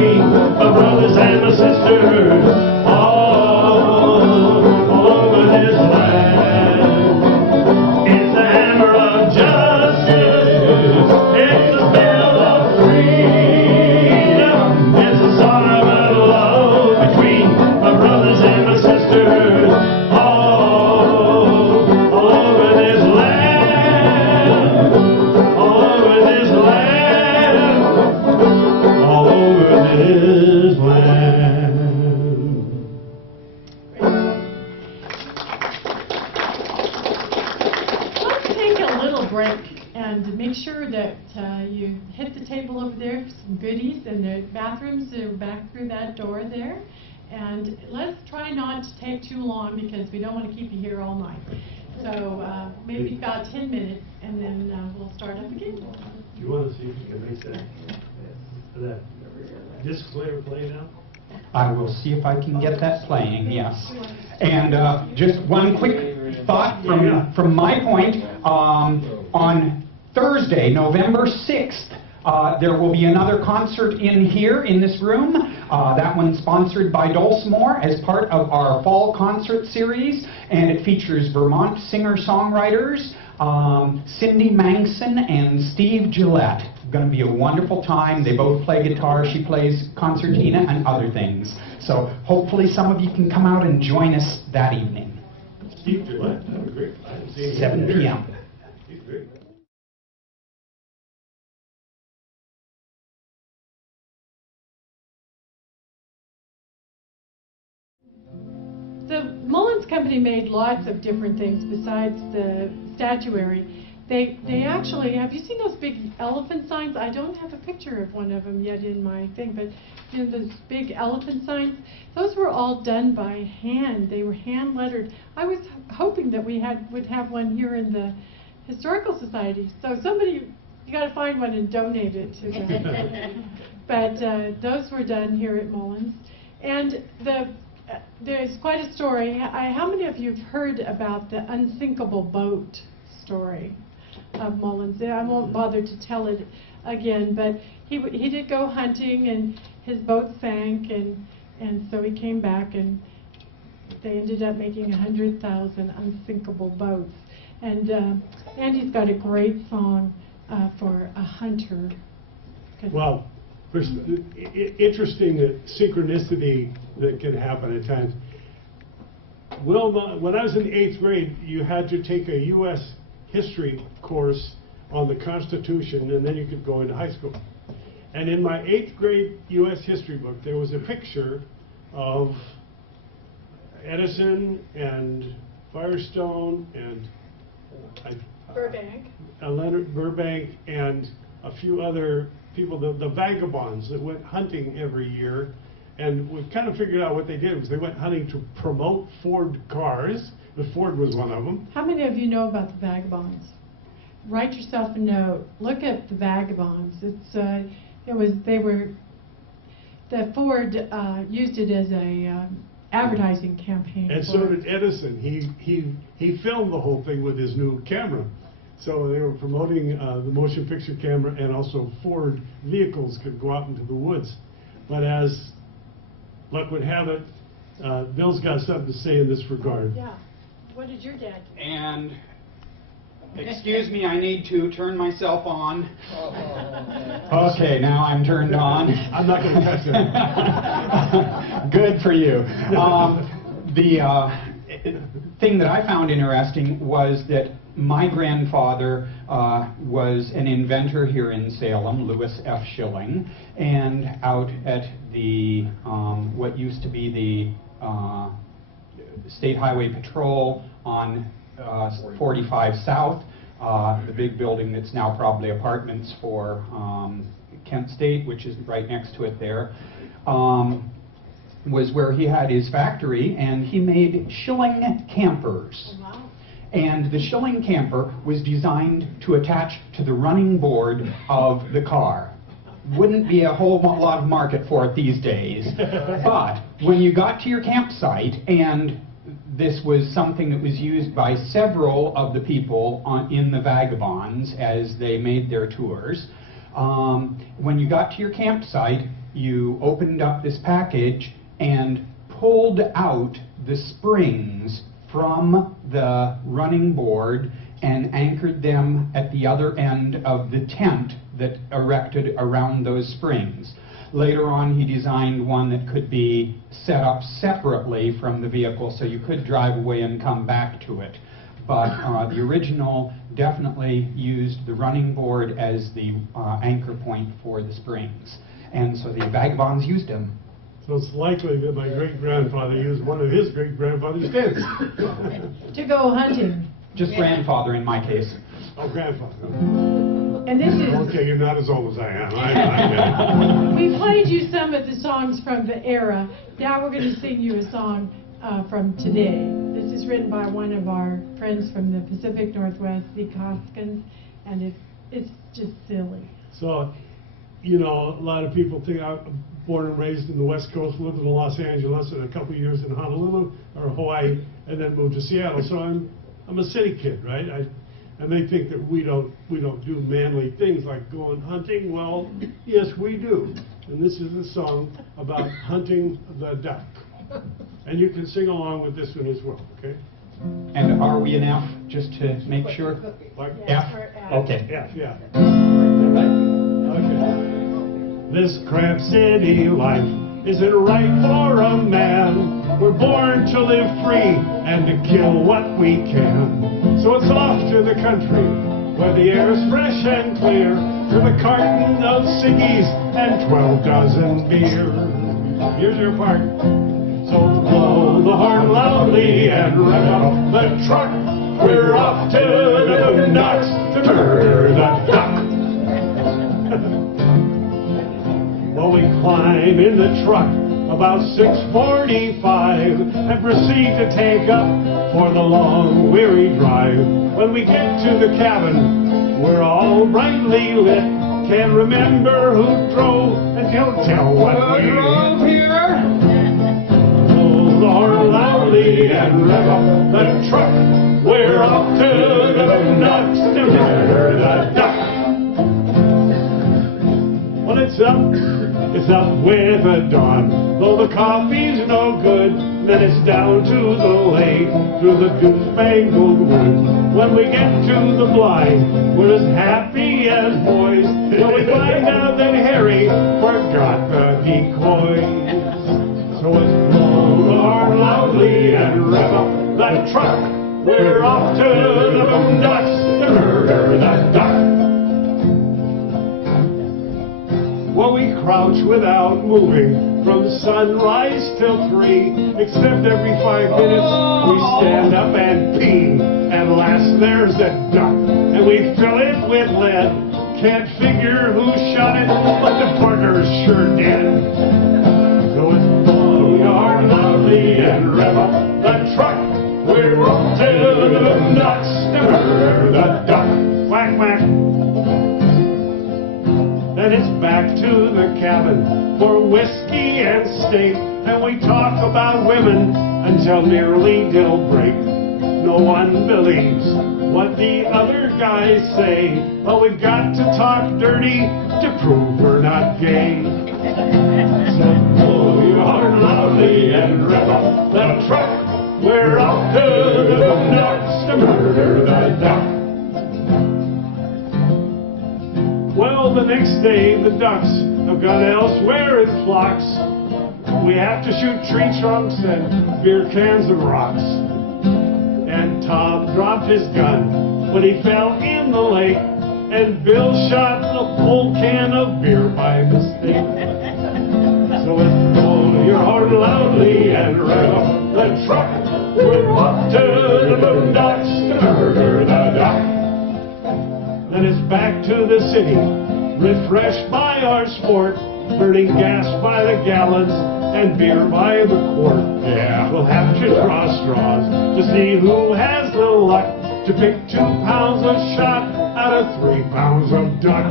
between my brothers and my sisters all over this land. It's the hammer of justice, it's the bell of freedom, it's the song of love between my brothers and my sisters all over this land, all over this land, all over this land. Let's take a little break and make sure that you hit the table over there for some goodies, and the bathrooms are back through that door there. And let's try not to take too long because we don't want to keep you here all night. So maybe about 10 minutes, and then we'll start up again. You want to see if you can make that disc player play now? I will see if I can get that playing, yes. And just one quick thought from my point. On Thursday, November 6th, there will be another concert in here, in this room. That one's sponsored by Dulcimore as part of our fall concert series, and it features Vermont singer-songwriters Cindy Mangson and Steve Gillette. Going to be a wonderful time. They both play guitar. She plays concertina and other things. So hopefully some of you can come out and join us that evening. Steve Gillette, that would be great. I haven't seen him 7 in years. p.m. He's great. The Mullins Company made lots of different things besides the statuary. They actually, have you seen those big elephant signs? I don't have a picture of one of them yet in my thing, but you know those big elephant signs? Those were all done by hand. They were hand lettered. I was hoping that we would have one here in the Historical Society. So somebody, you got to find one and donate it to them. But those were done here at Mullins. And there's quite a story. How many of you have heard about the unsinkable boat story of Mullins? I won't bother to tell it again, but he did go hunting and his boat sank, and so he came back and they ended up making 100,000 unsinkable boats. And Andy's got a great song for a hunter. Well, first, interesting that synchronicity that can happen at times. Wilma, when I was in 8th grade, you had to take a U.S. history course on the Constitution, and then you could go into high school. And in my 8th grade U.S. history book, there was a picture of Edison and Firestone and Leonard Burbank and a few other people, the vagabonds that went hunting every year. And we kind of figured out what they did was they went hunting to promote Ford cars. The Ford was one of them. How many of you know about the vagabonds? Write yourself a note. Look at the vagabonds. The Ford used it as a advertising campaign. And so did Edison. He filmed the whole thing with his new camera. So they were promoting the motion picture camera, and also Ford vehicles could go out into the woods. But as luck would have it, Bill's got something to say in this regard. Yeah. What did your dad do? And excuse me, I need to turn myself on. Okay, now I'm turned on. I'm not going to touch that. Good for you. The thing that I found interesting was that my grandfather was an inventor here in Salem, Lewis F. Schilling, and out at the what used to be the State Highway Patrol on 45 South, the big building that's now probably apartments for Kent State, which is right next to it there, was where he had his factory, and he made Schilling campers. Oh, wow. And the Schilling camper was designed to attach to the running board of the car. Wouldn't be a whole lot of market for it these days. But when you got to your campsite, and this was something that was used by several of the people in the Vagabonds as they made their tours, when you got to your campsite, you opened up this package and pulled out the springs from the running board and anchored them at the other end of the tent that erected around those springs. Later on, he designed one that could be set up separately from the vehicle, so you could drive away and come back to it. But the original definitely used the running board as the anchor point for the springs. And so the vagabonds used them. So it's likely that my great-grandfather used one of his great-grandfather's tents. To go hunting. Just grandfather in my case. Oh, grandfather. And this is, Okay, you're not as old as I am. I we played you some of the songs from the era. Now we're going to sing you a song from today. This is written by one of our friends from the Pacific Northwest, the Koskins, and it's just silly. So, you know, a lot of people think I'm born and raised in the West Coast, lived in Los Angeles, and a couple of years in Honolulu or Hawaii, and then moved to Seattle. So I'm a city kid, right? And they think that we don't do manly things like going hunting. Well, yes, we do. And this is a song about hunting the duck. And you can sing along with this one as well, okay? And are we an F, just to make sure? Like F? Okay. F, yeah. Okay. This crab city life isn't right for a man. We're born to live free and to kill what we can. So it's off to the country where the air is fresh and clear, with a carton of ciggies and 12 dozen beer. Here's your part. So blow the horn loudly and rev up the truck. We're off to the nuts to murder the duck. Well, we climb in the truck about 6:45 and proceed to take up for the long, weary drive. When we get to the cabin, we're all brightly lit. Can't remember who drove and can't tell what we drove here. Blow the horn loudly and rev up the truck. We're off to the nuts to murder the duck. Well, it's up with the dawn. Though the coffee's no good, then it's down to the lake, through the goose-spangled wood. When we get to the blind, we're as happy as boys, till we find out that Harry forgot the decoys. So let's blow the horn loudly and rev up the truck. We're off to the nuts to murder the duck. Well, we crouch without moving from sunrise till 3, except every 5 minutes we stand up and pee. And last there's a duck, and we fill it with lead. Can't figure who shot it, but the partner's sure dead. So it's blow your horn loudly and rev up the truck. We're off to the nuts to murder the duck. Whack, whack. Then it's back to the cabin for whiskey and steak, and we talk about women until nearly till break. No one believes what the other guys say, but we've got to talk dirty to prove we're not gay. So blow your horn loudly and rev up the truck. We're off to the nuts to murder the duck. Well, the next day the ducks have gone elsewhere in flocks. We have to shoot tree trunks and beer cans and rocks. And Tom dropped his gun when he fell in the lake, and Bill shot a full can of beer by mistake. So let's blow your horn loudly and rev up the truck. We're off to the nuts to murder the duck. Then it's back to the city, refreshed by our sport, burning gas by the gallons and beer by the quart. Yeah, we'll have to draw straws to see who has the luck to pick 2 pounds of shot out of 3 pounds of duck.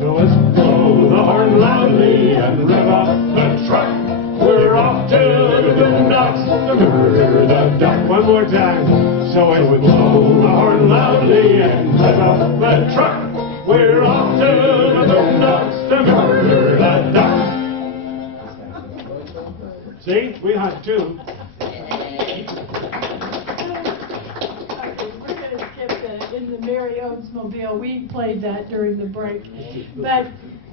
So let's blow the horn loudly and rev up the truck. We're off to the nuts to murder the duck. One more time. So it would blow the horn loudly and rev up the truck. We're off to the nuts to murder the duck. See, we hunt too. Okay, we're going to skip in the Mary Oldsmobile. We played that during the break. But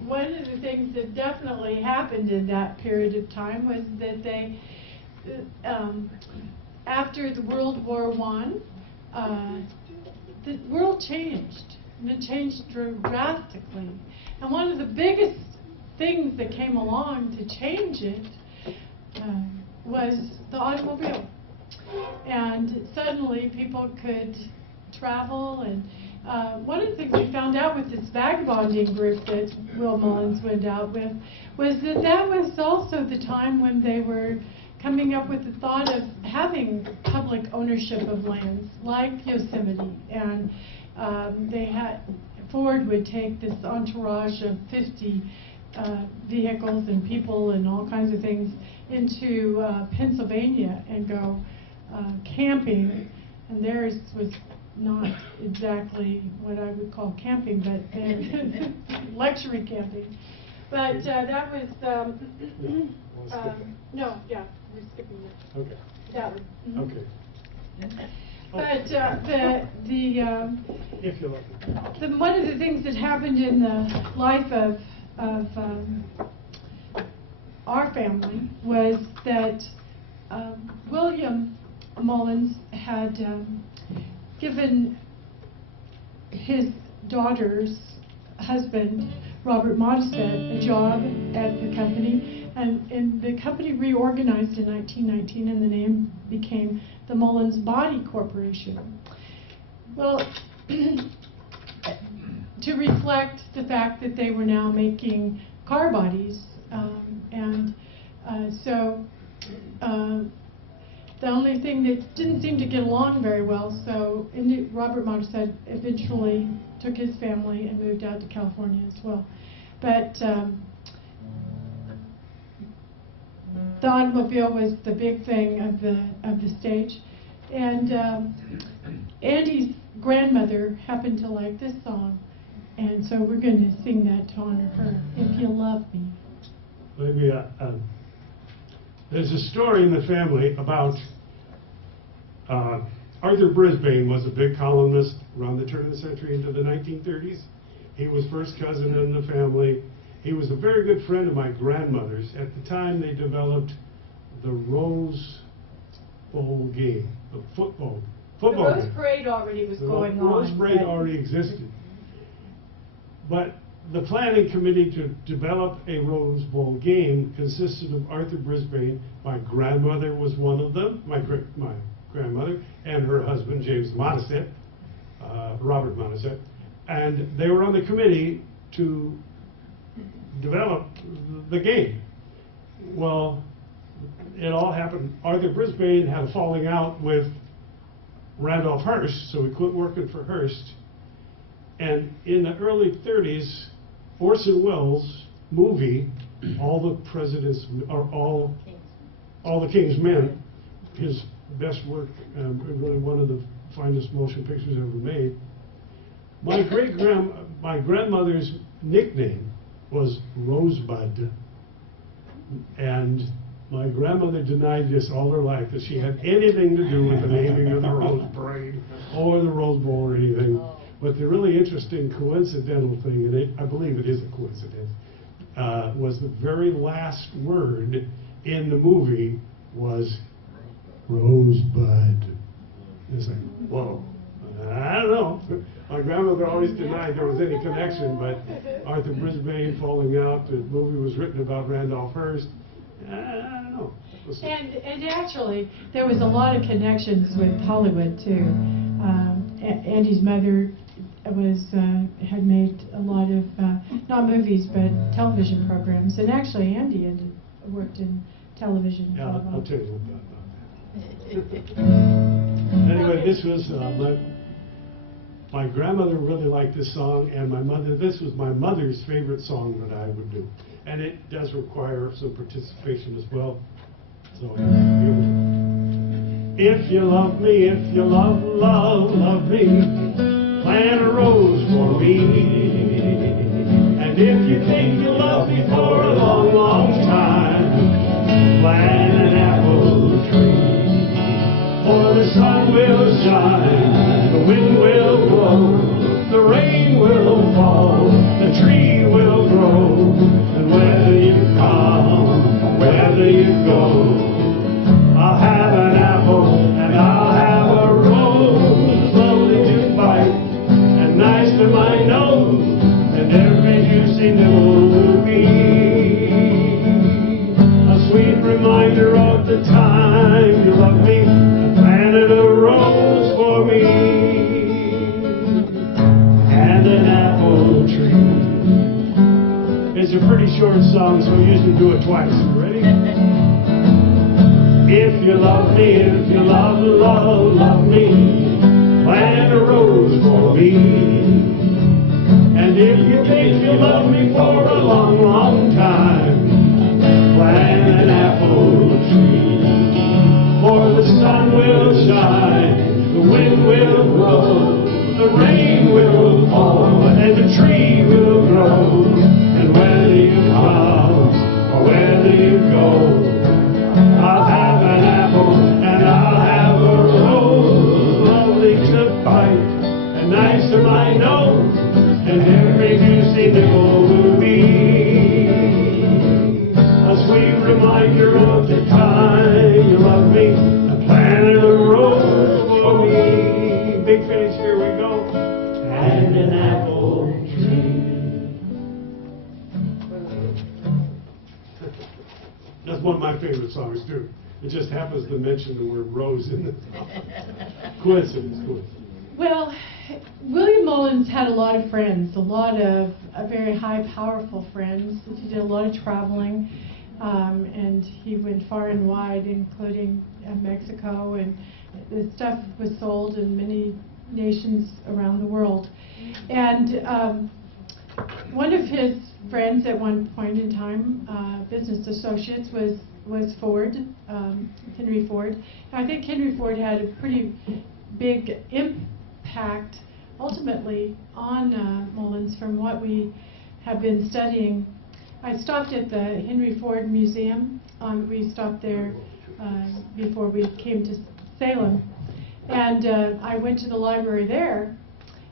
one of the things that definitely happened in that period of time was that they, after the World War I, the world changed, and it changed drastically. And one of the biggest things that came along to change it was the automobile. And suddenly people could travel, and one of the things we found out with this vagabonding group that Will Mullins went out with was that that was also the time when they were coming up with the thought of having public ownership of lands like Yosemite. And they had, Ford would take this entourage of 50 vehicles and people and all kinds of things into Pennsylvania and go camping. And theirs was not exactly what I would call camping, but luxury camping. But that was, no, yeah, we're skipping that. Okay. That one. Mhm. Okay. But If you like it. one of the things that happened in the life of our family was that William Mullins had given his daughter's husband, Robert Modisette, a job at the company, and the company reorganized in 1919, and the name became the Mullins Body Corporation. Well, to reflect the fact that they were now making car bodies, so the only thing that didn't seem to get along very well, so Robert Modisette eventually took his family and moved out to California as well. But the automobile was the big thing of the stage, and Andy's grandmother happened to like this song, and so we're going to sing that to honor her. If You Love Me. Maybe there's a story in the family about Arthur Brisbane was a big columnist around the turn of the century into the 1930s. He was first cousin in the family. He was a very good friend of my grandmother's. At the time, they developed the Rose Bowl game, the football The Rose game. Parade already was going The on. Rose Parade but- already existed. But the planning committee to develop a Rose Bowl game consisted of Arthur Brisbane. My grandmother was one of them, my grandmother, and her husband, James Modisette, Robert Modisette. And they were on the committee to develop the game. Well, it all happened. Arthur Brisbane had a falling out with Randolph Hearst, so he quit working for Hearst. And in the early 30s, Orson Welles' movie, All the President's, or All the King's Men, his best work, really one of the finest motion pictures ever made. My grandmother's nickname was Rosebud, and my grandmother denied this all her life, that she had anything to do with the naming of the Rose Parade or the Rose Bowl or anything. But the really interesting coincidental thing, and I believe it is a coincidence, was the very last word in the movie was Rosebud. It's like, whoa. I don't know. My grandmother always denied there was any connection, but Arthur Brisbane falling out, the movie was written about Randolph Hearst. I don't know. And actually, there was a lot of connections with Hollywood too. Andy's mother had made a lot of not movies but television programs, and actually Andy had worked in television. Yeah, I'll tell you about that. Anyway, this was my grandmother really liked this song, and my mother. This was my mother's favorite song that I would do, and it does require some participation as well. So here we go. If you love me, if you love me, plant a rose for me. And if you think you love me for a long, long time, plant the sun will shine, the wind will blow, the rain will fall, the tree will grow, and whether you come, whether you go, I'll have an apple and I'll have a rose, slowly to bite and nice to my nose, and every juicy nibble will be a sweet reminder of the time you loved me and planted a rose for me and an apple tree. It's a pretty short song, so we usually do it twice. You ready? If you love me, if you love me, plant a rose for me. And if you think you love me for a long, long time, plant an apple tree. For the sun will shine, the wind will blow, the rain will fall, and the tree will grow. And whether you come or whether you go, I'll have an apple and I'll have a rose, lovely to bite and nice to my nose, and every juicy nibble will be a sweet reminder of the time you loved me and planted a rose for me. Big finish, here we go. And an apple tree. That's one of my favorite songs, too. It just happens to mention the word rose in it. Coincidence. Well, William Mullins had a lot of friends, a lot of very high, powerful friends. He did a lot of traveling, and he went far and wide, including Mexico, and the stuff was sold in many nations around the world. And one of his friends at one point in time, business associates, was Ford, Henry Ford. And I think Henry Ford had a pretty big impact ultimately on Mullins from what we have been studying. I stopped at the Henry Ford Museum. We stopped there before we came to Salem. And I went to the library there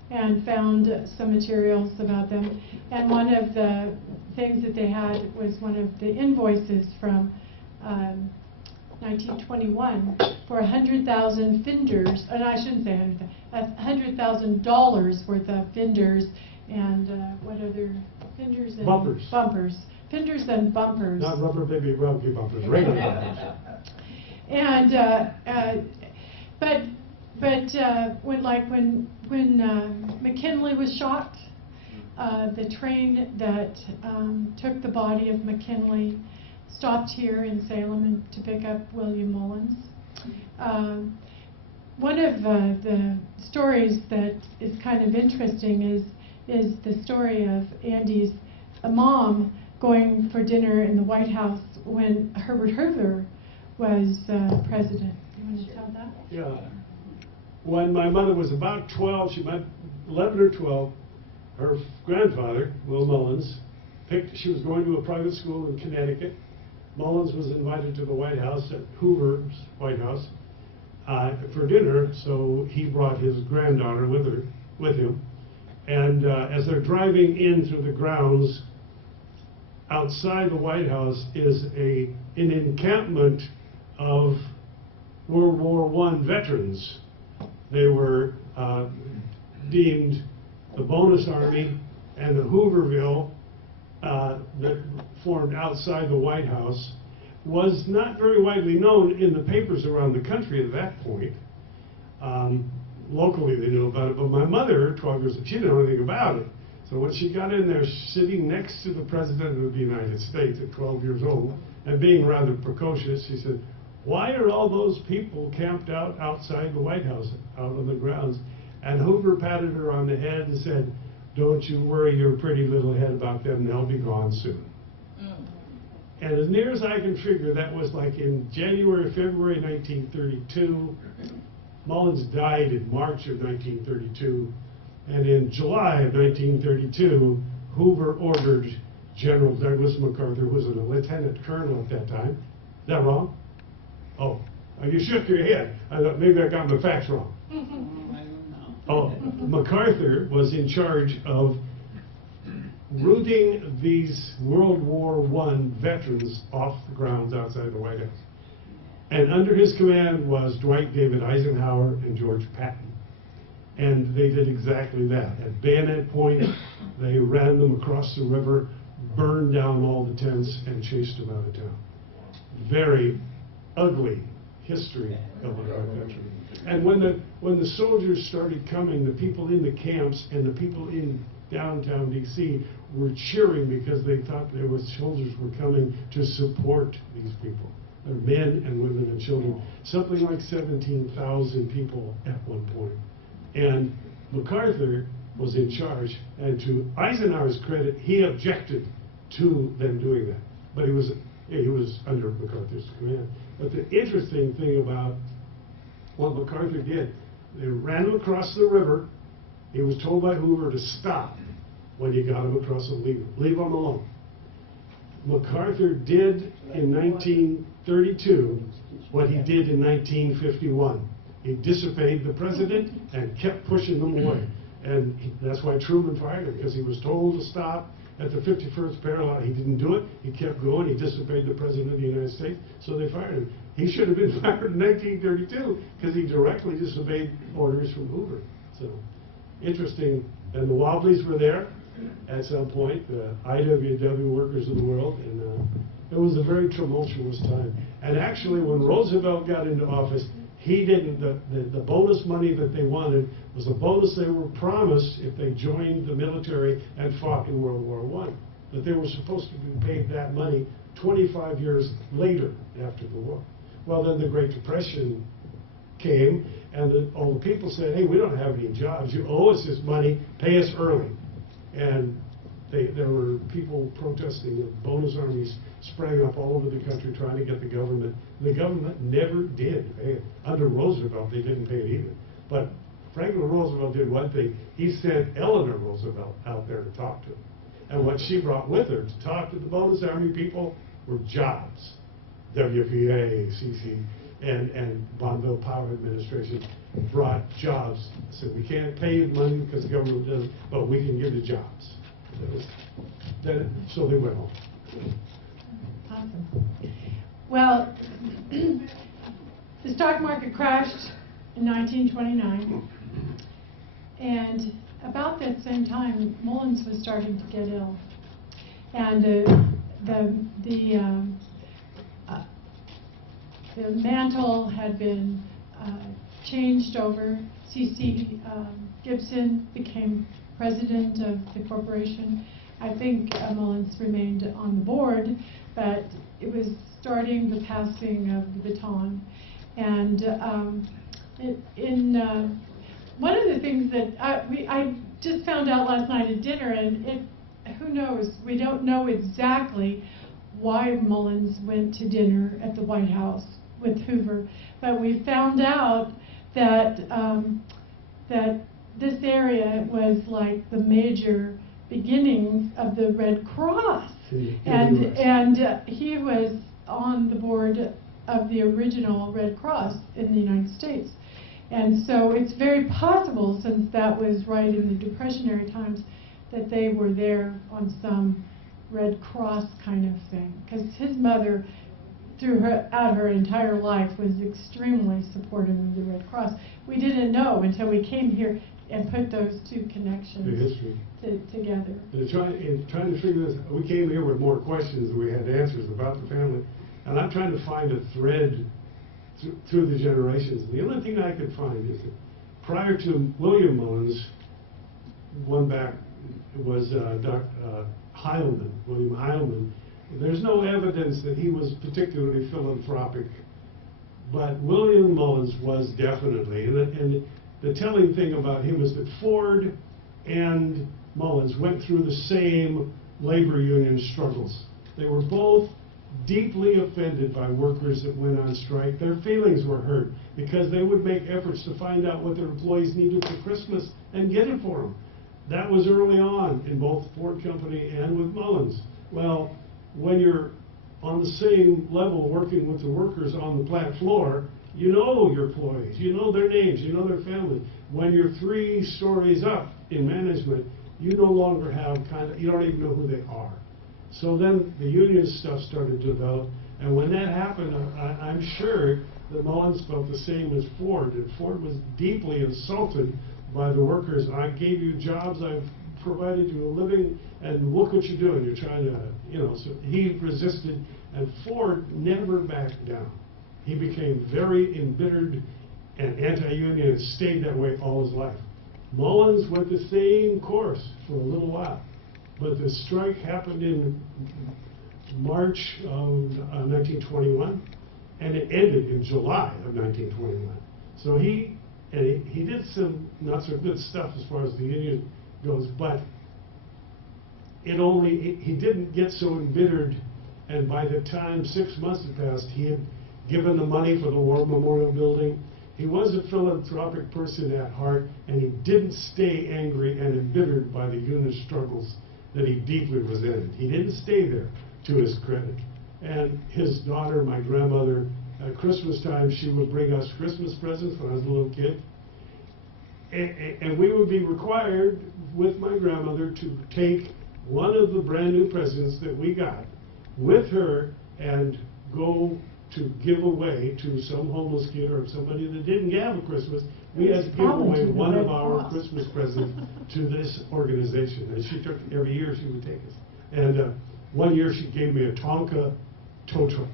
and found some materials about them. And one of the things that they had was one of the invoices from 1921 for 100,000 fenders, and I shouldn't say 100,000, $100,000 worth of fenders and what other fenders and bumpers. Fenders and bumpers. Not rubber baby rugby bumpers, regular bumpers. And but when McKinley was shot, the train that took the body of McKinley stopped here in Salem to pick up William Mullins. One of the stories that is kind of interesting is the story of Andy's mom going for dinner in the White House when Herbert Hoover was president. You want to tell that? Yeah. When my mother was about 12, she might 11 or 12, her grandfather, Will Mullins, she was going to a private school in Connecticut. Mullins was invited to the White House, at Hoover's White House, for dinner, so he brought his granddaughter with him. And as they're driving in through the grounds, outside the White House is an encampment of World War I veterans. They were deemed the Bonus Army and the Hooverville that formed outside the White House was not very widely known in the papers around the country at that point. Locally they knew about it, but my mother, 12 years old, she didn't know anything about it. So when she got in there sitting next to the President of the United States at 12 years old, and being rather precocious, she said, "Why are all those people camped out outside the White House, out on the grounds?" And Hoover patted her on the head and said, "Don't you worry your pretty little head about them, they'll be gone soon." And as near as I can figure, that was like in January, February 1932. Mullins died in March of 1932. And in July of 1932, Hoover ordered General Douglas MacArthur, who was a lieutenant colonel at that time. Is that wrong? Oh, You shook your head. I thought maybe I got the facts wrong. Oh, MacArthur was in charge of routing these World War I veterans off the grounds outside the White House. And under his command was Dwight David Eisenhower and George Patton. And they did exactly that. At bayonet point, they ran them across the river, burned down all the tents, and chased them out of town. Very ugly history of our country. And when the soldiers started coming, the people in the camps and the people in downtown D.C. were cheering because they thought there was soldiers were coming to support these people. They're men and women and children. Something like 17,000 people at one point. And MacArthur was in charge, and to Eisenhower's credit, he objected to them doing that. But he was under MacArthur's command. But the interesting thing about what MacArthur did, they ran him across the river. He was told by Hoover to stop when you got him across and leave him alone. MacArthur did in 1932 what he did in 1951. He disobeyed the president and kept pushing them away. And that's why Truman fired him, because he was told to stop at the 51st parallel. He didn't do it. He kept going. He disobeyed the president of the United States, so they fired him. He should have been fired in 1932 because he directly disobeyed orders from Hoover. So interesting. And the Wobblies were there at some point, the IWW workers of the world, and it was a very tumultuous time. And actually, when Roosevelt got into office, he didn't, the bonus money that they wanted was a bonus they were promised if they joined the military and fought in World War I. That they were supposed to be paid that money 25 years later after the war. Well, then the Great Depression came, and all the people said, hey, we don't have any jobs. You owe us this money. Pay us early. And there were people protesting. The bonus armies sprang up all over the country trying to get the government. The government never did pay it. Under Roosevelt, they didn't pay it either. But Franklin Roosevelt did one thing. He sent Eleanor Roosevelt out there to talk to them. And what she brought with her to talk to the bonus army people were jobs. WPA, CC, and Bonneville Power Administration brought jobs. Said, we can't pay you money because the government doesn't, but we can give you jobs. So they went home. Awesome. Well, the stock market crashed in 1929, and about that same time, Mullins was starting to get ill, and the mantle had been changed over. C.C. Gibson became president of the corporation. I think Mullins remained on the board, but it was starting the passing of the baton. And one of the things that I just found out last night at dinner, and who knows, we don't know exactly why Mullins went to dinner at the White House with Hoover, but we found out that that this area was like the major beginnings of the Red Cross, and he was on the board of the original Red Cross in the United States. And so it's very possible, since that was right in the Depressionary times, that they were there on some Red Cross kind of thing. Because his mother, throughout her entire life, was extremely supportive of the Red Cross. We didn't know until we came here and put those two connections together. Trying to figure this, we came here with more questions than we had answers about the family. And I'm trying to find a thread through the generations. The only thing I could find is that prior to William Mullins, one back was Heilman, William Heilman. There's no evidence that he was particularly philanthropic, but William Mullins was definitely. And the telling thing about him is that Ford and Mullins went through the same labor union struggles. They were both deeply offended by workers that went on strike. Their feelings were hurt because they would make efforts to find out what their employees needed for Christmas and get it for them. That was early on in both Ford Company and with Mullins. Well, when you're on the same level working with the workers on the plant floor, you know your employees, you know their names, you know their family. When you're 3 stories up in management, you no longer have you don't even know who they are. So then the union stuff started to develop, and when that happened, I'm sure that Mullins felt the same as Ford, and Ford was deeply insulted by the workers. I gave you jobs, I've provided you a living, and look what you're doing. You're trying to, so he resisted, and Ford never backed down. He became very embittered and anti-union and stayed that way all his life. Mullins went the same course for a little while, but the strike happened in March of 1921, and it ended in July of 1921. So he did some not so good stuff as far as the union goes, but he didn't get so embittered, and by the time 6 months had passed, he had given the money for the War Memorial Building. He was a philanthropic person at heart, and he didn't stay angry and embittered by the union struggles that he deeply resented. He didn't stay there, to his credit. And his daughter, my grandmother, at Christmas time, she would bring us Christmas presents when I was a little kid. And we would be required, with my grandmother, to take one of the brand new presents that we got with her and go to give away to some homeless kid or somebody that didn't have a Christmas. We had to give away one of our Christmas presents to this organization. And she took, every year she would take us. And one year she gave me a Tonka tow truck.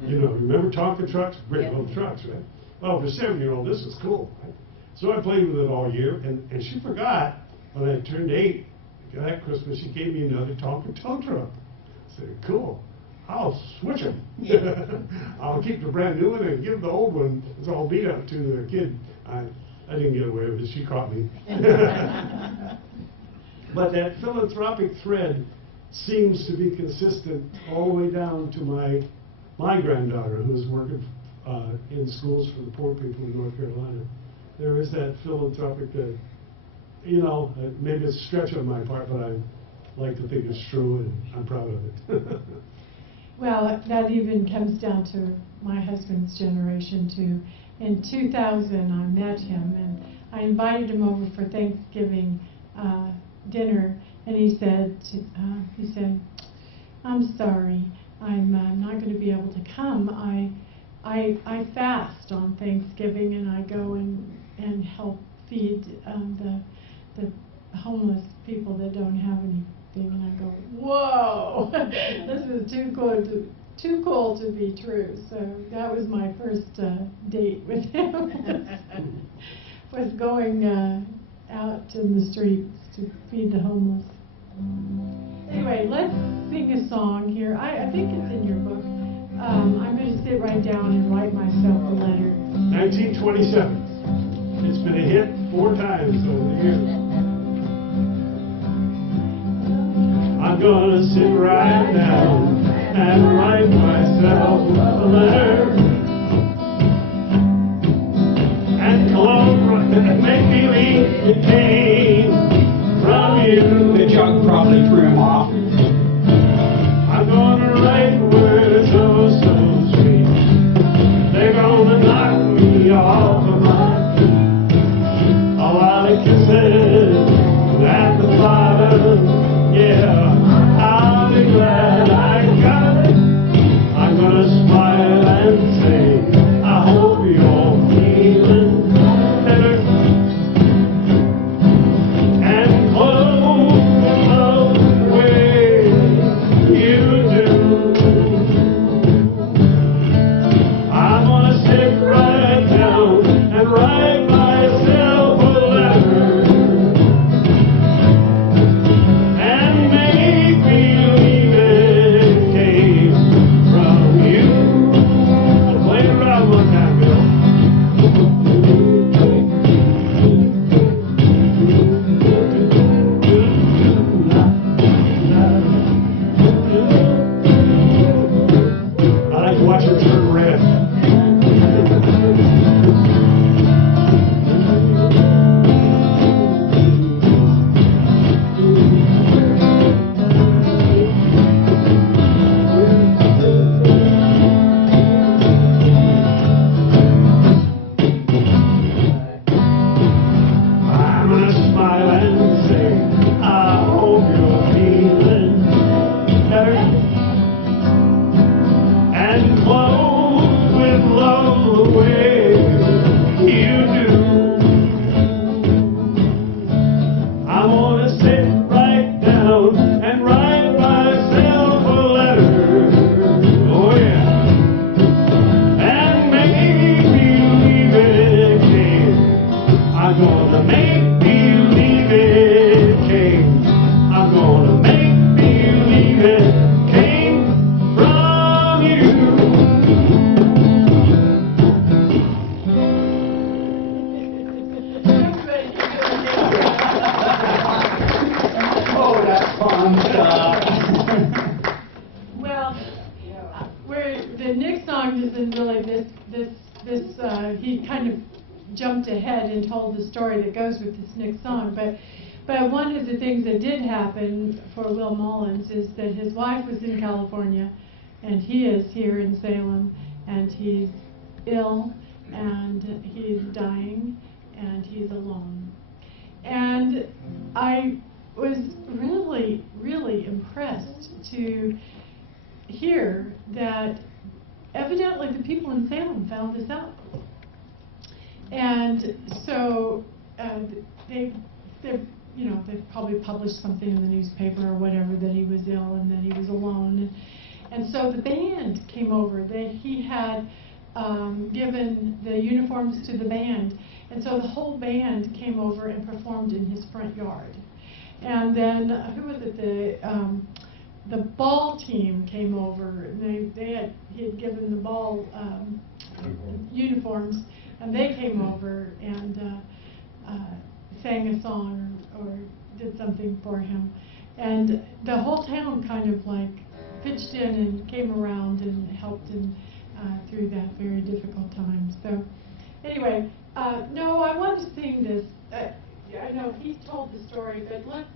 Remember Tonka trucks? Great little trucks, right? Well, for a 7-year-old, this is cool, right? So I played with it all year, and she forgot when I turned 8, that Christmas, she gave me another Tonka tow truck. I said, cool. I'll switch them. I'll keep the brand new one and give the old one. It's all beat up to the kid. I didn't get away with it. She caught me. But that philanthropic thread seems to be consistent all the way down to my granddaughter, who is working in schools for the poor people in North Carolina. There is that philanthropic, maybe it's a stretch on my part, but I like to think it's true, and I'm proud of it. Well, that even comes down to my husband's generation, too. In 2000, I met him, and I invited him over for Thanksgiving dinner, and he said, I'm sorry, I'm not going to be able to come. I fast on Thanksgiving, and I go and help feed the homeless people that don't have anything. And I go, whoa, this is too cool to be true. So that was my first date with him, was going out in the streets to feed the homeless. Anyway, let's sing a song here. I think it's in your book. I'm going to sit right down and write myself a letter. 1927. It's been a hit 4 times over the years. I'm gonna sit right down and write myself a letter and make believe it came from you. The jug probably threw him off. I'm gonna write words so sweet, they're gonna knock me off of my feet. A lot of kisses at the bottom, yeah. I'll be glad I got it. I'm gonna smile and say, I hope you're feeling better. And close the way you do. I'm gonna sit right down and write myself a letter. the Nick song isn't really he kind of jumped ahead and told the story that goes with this Nick song, but one of the things that did happen for Will Mullins is that his wife was in California, and he is here in Salem, and he's ill, and he's dying, and he's alone. And I was really, really impressed to hear that evidently the people in Salem found this out. And so they've probably published something in the newspaper or whatever that he was ill and that he was alone. And so the band came over. He had given the uniforms to the band, and so the whole band came over and performed in his front yard. And then who was it? The ball team came over. And he had given the ball uniforms, and they came over and sang a song or did something for him. And the whole town kind of like pitched in and came around and helped him through that very difficult time. So anyway, no, I want to sing this. I know he told the story, but let's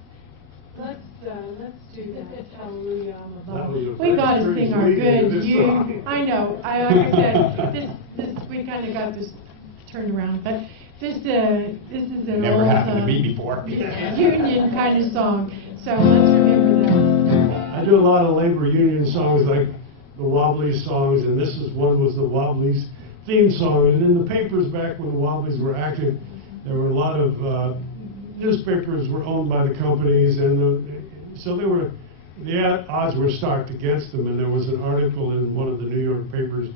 do that. Hallelujah, I'm above. We got to sing our good. I know. Like I said, this we kind of got this turned around, but this is an Never old happened to me before. union kind of song. So let's remember that. I do a lot of labor union songs like the Wobblies songs, and this is one was the Wobblies theme song. And in the papers back when the Wobblies were active, there were a lot of newspapers were owned by the companies, and so the odds were stacked against them. And there was an article in one of the New York papers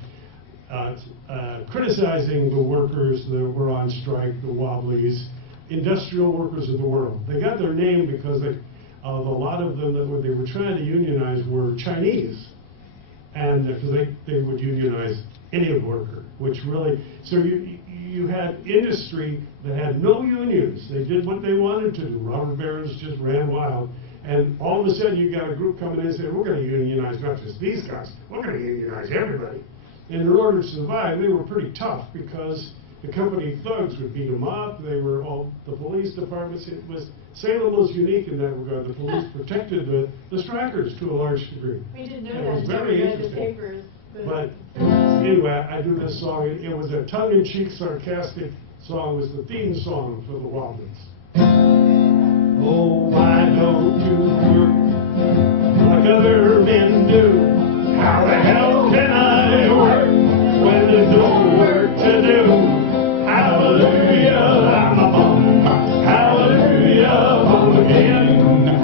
criticizing the workers that were on strike, the Wobblies, industrial workers of the world. They got their name because a lot of them that they were trying to unionize were Chinese, and they would unionize any worker, which really, so you had industry that had no unions. They did what they wanted to do. Robber barons just ran wild, and all of a sudden you got a group coming in and saying, we're going to unionize not just these guys, we're going to unionize everybody. And in order to survive, they were pretty tough because the company thugs would beat them up. They were all, the police departments, Salem was unique in that regard. The police protected the strikers to a large degree. We didn't know It that was until very we read the interesting. papers. But anyway, I do this song. It was a tongue-in-cheek, sarcastic song. It was the theme song for the Wobblies. Oh, why don't you work like other men do? How the hell can I work when there's no work to do? Hallelujah, I'm a bum. Hallelujah, bum again.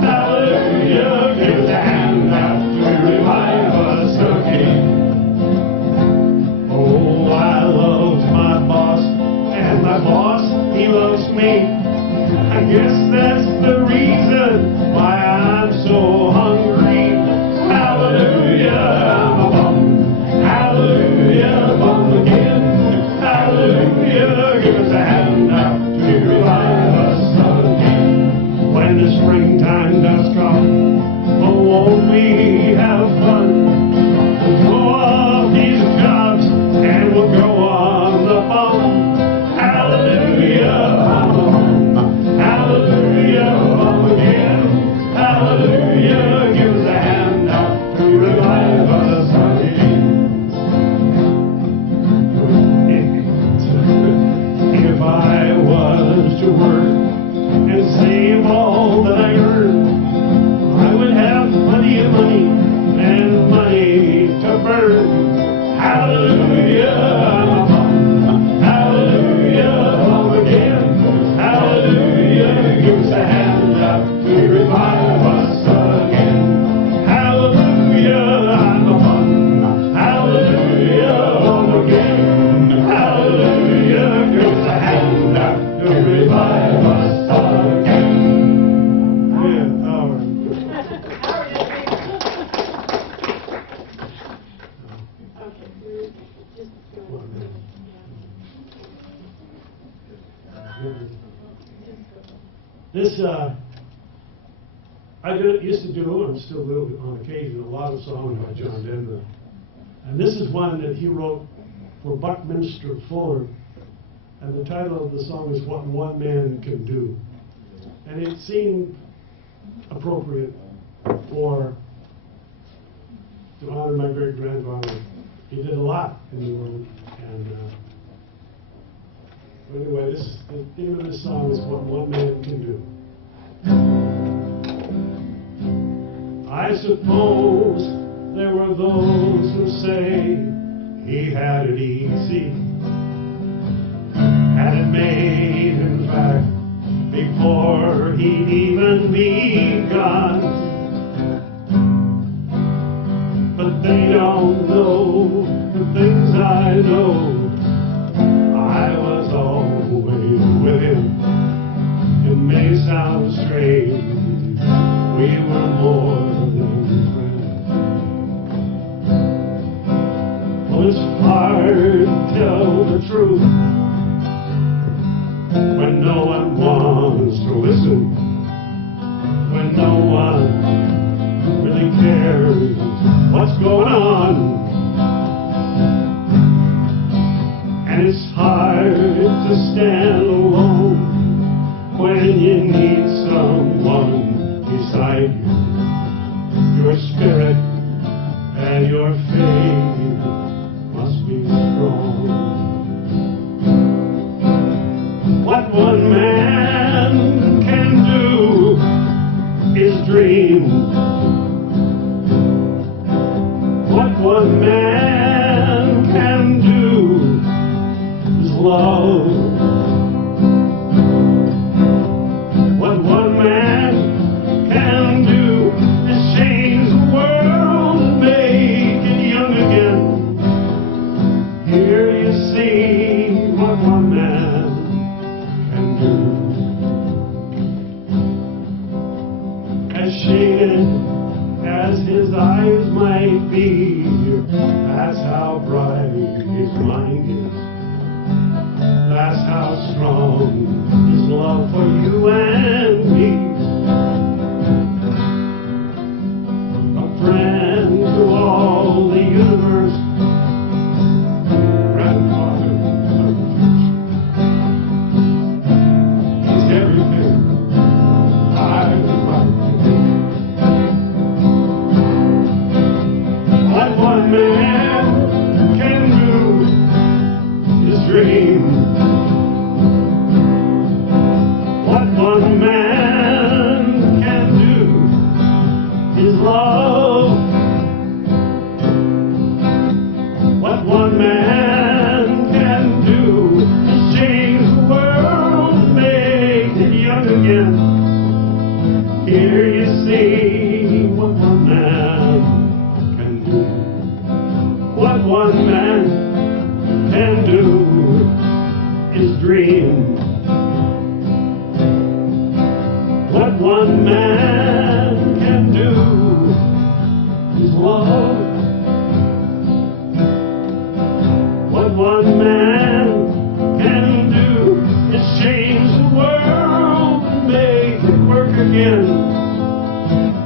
Hallelujah, give us a hand out to revive us again. Oh, I love my boss, and my boss, he loves me. I guess that's the reason why I'm so hungry. Hallelujah, I'm a bum. Hallelujah, bum again. Hallelujah, give us a hand out to revive us again. When the springtime does come, oh, won't we have fun? We'll go off these jobs and we'll go on the bum. Hallelujah, I'm a bum. Hallelujah, bum again. Hallelujah, give us a hand out to revive us again. If I was to work and save all that I earn, I would have plenty of money and money to burn. Hallelujah, I'm a bum. Hallelujah, bum again. Hallelujah, give us a hand out to revive us again. Hallelujah, I'm a bum. Hallelujah, bum again. Hallelujah, give us a hand out to revive us again. Yeah, all right. Okay, we're just going. This, I used to do, and still do on occasion, a lot of songs by John Denver. And this is one that he wrote for Buckminster Fuller, and the title of the song is What One Man Can Do. And it seemed appropriate to honor my great-grandfather. He did a lot in the world, and anyway, the theme of this song is What One Man Can Do. I suppose there were those who say he had it easy, had it made, in fact, before he'd even begun. But they don't know the things I know. I was always with him. It may sound strange, we were more than friends. Well, it's hard to tell the truth when no one wants to listen, when no one really cares what's going on. And it's hard to stand alone when you need someone beside you. Your spirit and your faith must be strong. What one man can do is dream. What one man can do is love. What one man can do is change the world and make it young again. Here you see what one man can do. As shaded as his eyes might be, that's how bright his mind is. That's how strong his love for you and me. A friend to all the universe, grandfather of the future. He's everything I would like to be. What one man can do is dream. What one man can do is love. What one man can do is change the world and make it young again. Here you see what one man can do. What one man can do is dream. What one man can do is love. What one man can do is change the world and make it work again.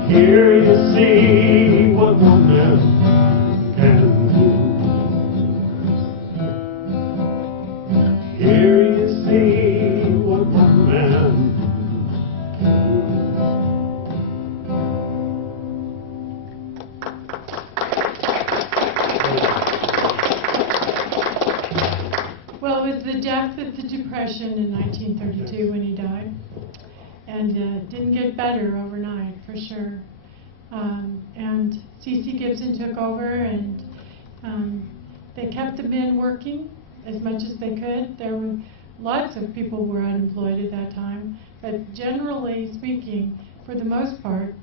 Here you see what one man can do. Here you see what one man can do. Well, it was the depth of the Depression in 1932 when he died, and it didn't get better overnight, for sure. And C.C. Gibson took over, and they kept the men working as much as they could. There were lots of people who were unemployed at that time, but generally speaking, for the most part,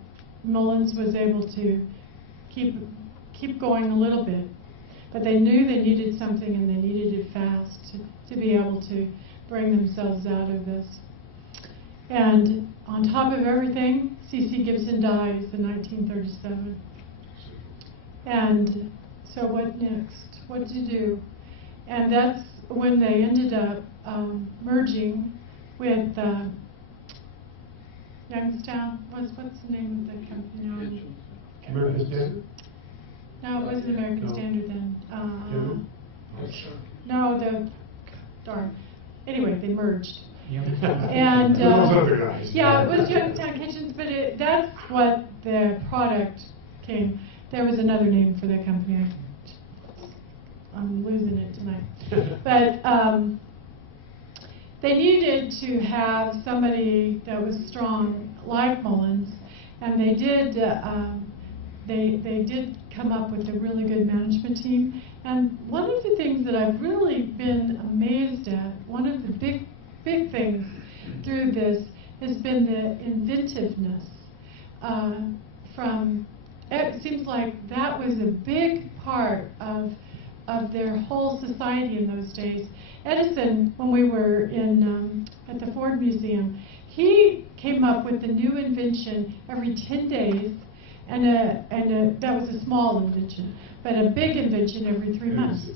Mullins was able to keep going a little bit. But they knew they needed something, and they needed it fast to be able to bring themselves out of this. And on top of everything, C.C. Gibson dies in 1937. And so what next? What to do? And that's when they ended up merging with Youngstown. What's the name of the company now? American Standard? No, it wasn't American No. Standard then. Yeah. No, darn. Anyway, they merged. Yep. And Those other guys. yeah, it was Youngstown Kitchens, but that's what the product came. There was another name for that company. I'm losing it tonight. But they needed to have somebody that was strong like Mullins, and they did. They did come up with a really good management team. And one of the things that I've really been amazed at, one of the big things through this has been the inventiveness. It seems like that was a big part of their whole society in those days. Edison, when we were at the Ford Museum, he came up with a new invention every 10 days, and that was a small invention, but a big invention every 3 months.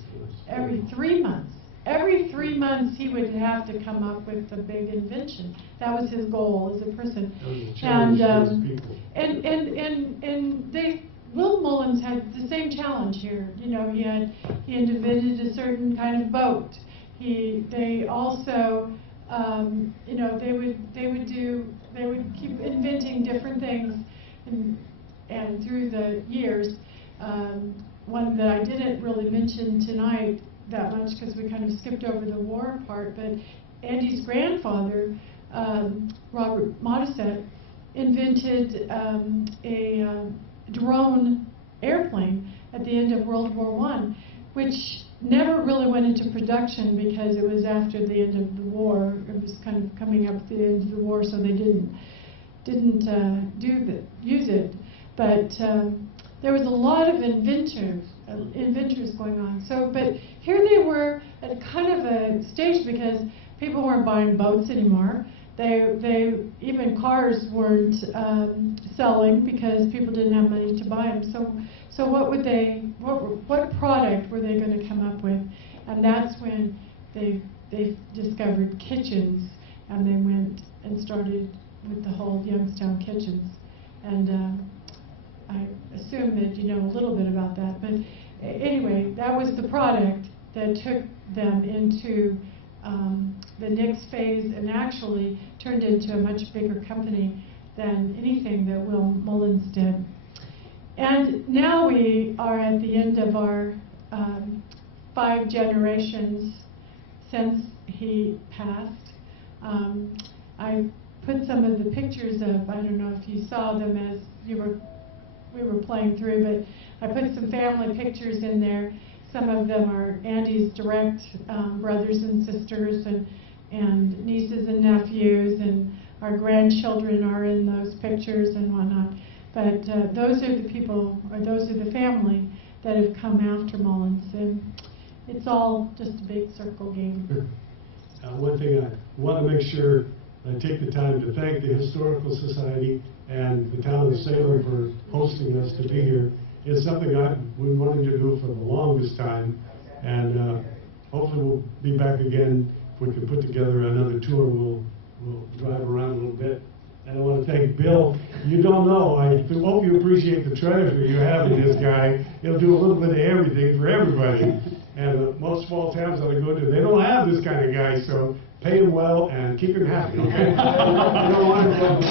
Every 3 months. Every 3 months he would have to come up with a big invention. That was his goal as a person. That was a challenge to those people. And Will Mullins had the same challenge here. You know, he invented a certain kind of boat. They also, you know, they would keep inventing different things, and through the years, one that I didn't really mention tonight that much because we kind of skipped over the war part, but Andy's grandfather, Robert Modisette, invented a drone airplane at the end of World War I, which never really went into production because it was after the end of the war. It was kind of coming up at the end of the war, so they didn't use it. But there was a lot of inventors going on. So, but here they were at a kind of a stage because people weren't buying boats anymore. Even cars weren't selling because people didn't have money to buy them. So what product were they going to come up with? And that's when they discovered kitchens, and they went and started with the whole Youngstown Kitchens. And I assume that you know a little bit about that. But anyway, that was the product that took them into the next phase, and actually turned into a much bigger company than anything that Will Mullins did. And now we are at the end of our 5 generations since he passed. I put some of the pictures up. I don't know if you saw them as we were playing through, but I put some family pictures in there. Some of them are Andy's direct brothers and sisters, and nieces and nephews, and our grandchildren are in those pictures and whatnot. But those are the people, or those are the family that have come after Mullins, and it's all just a big circle game. One thing I want to make sure I take the time to thank the Historical Society and the town of Salem for hosting us to be here. It's something I've been wanting to do for the longest time, and hopefully we'll be back again. If we can put together another tour, we'll drive around a little bit. And I want to thank Bill. You don't know, I hope you appreciate the treasure you have in this guy. He'll do a little bit of everything for everybody. And most small towns that I go to, they don't have this kind of guy, so pay him well and keep him happy, okay? You don't want him to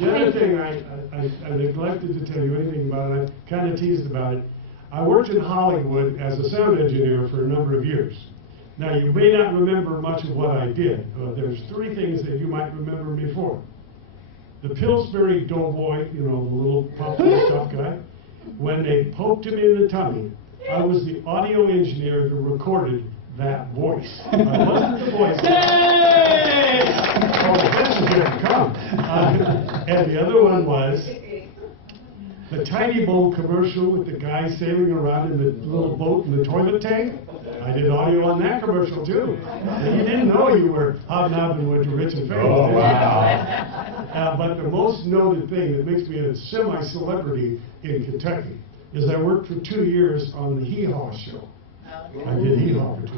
The other thing I neglected to tell you anything about it, I kind of teased about it. I worked in Hollywood as a sound engineer for a number of years. Now, you may not remember much of what I did. There's 3 things that you might remember me for. The Pillsbury Doughboy, you know, the little puffy stuff guy, when they poked him in the tummy, I was the audio engineer that recorded that voice. I wasn't the voice. Yay! Oh, this is going to come. And the other one was the Tiny Bowl commercial with the guy sailing around in the little boat in the toilet tank. I did audio on that commercial too. And you didn't know you were hobnobbing with the rich and famous. Oh, wow. But the most noted thing that makes me a semi-celebrity in Kentucky is I worked for 2 years on the Hee Haw show. I did Hee Haw for 2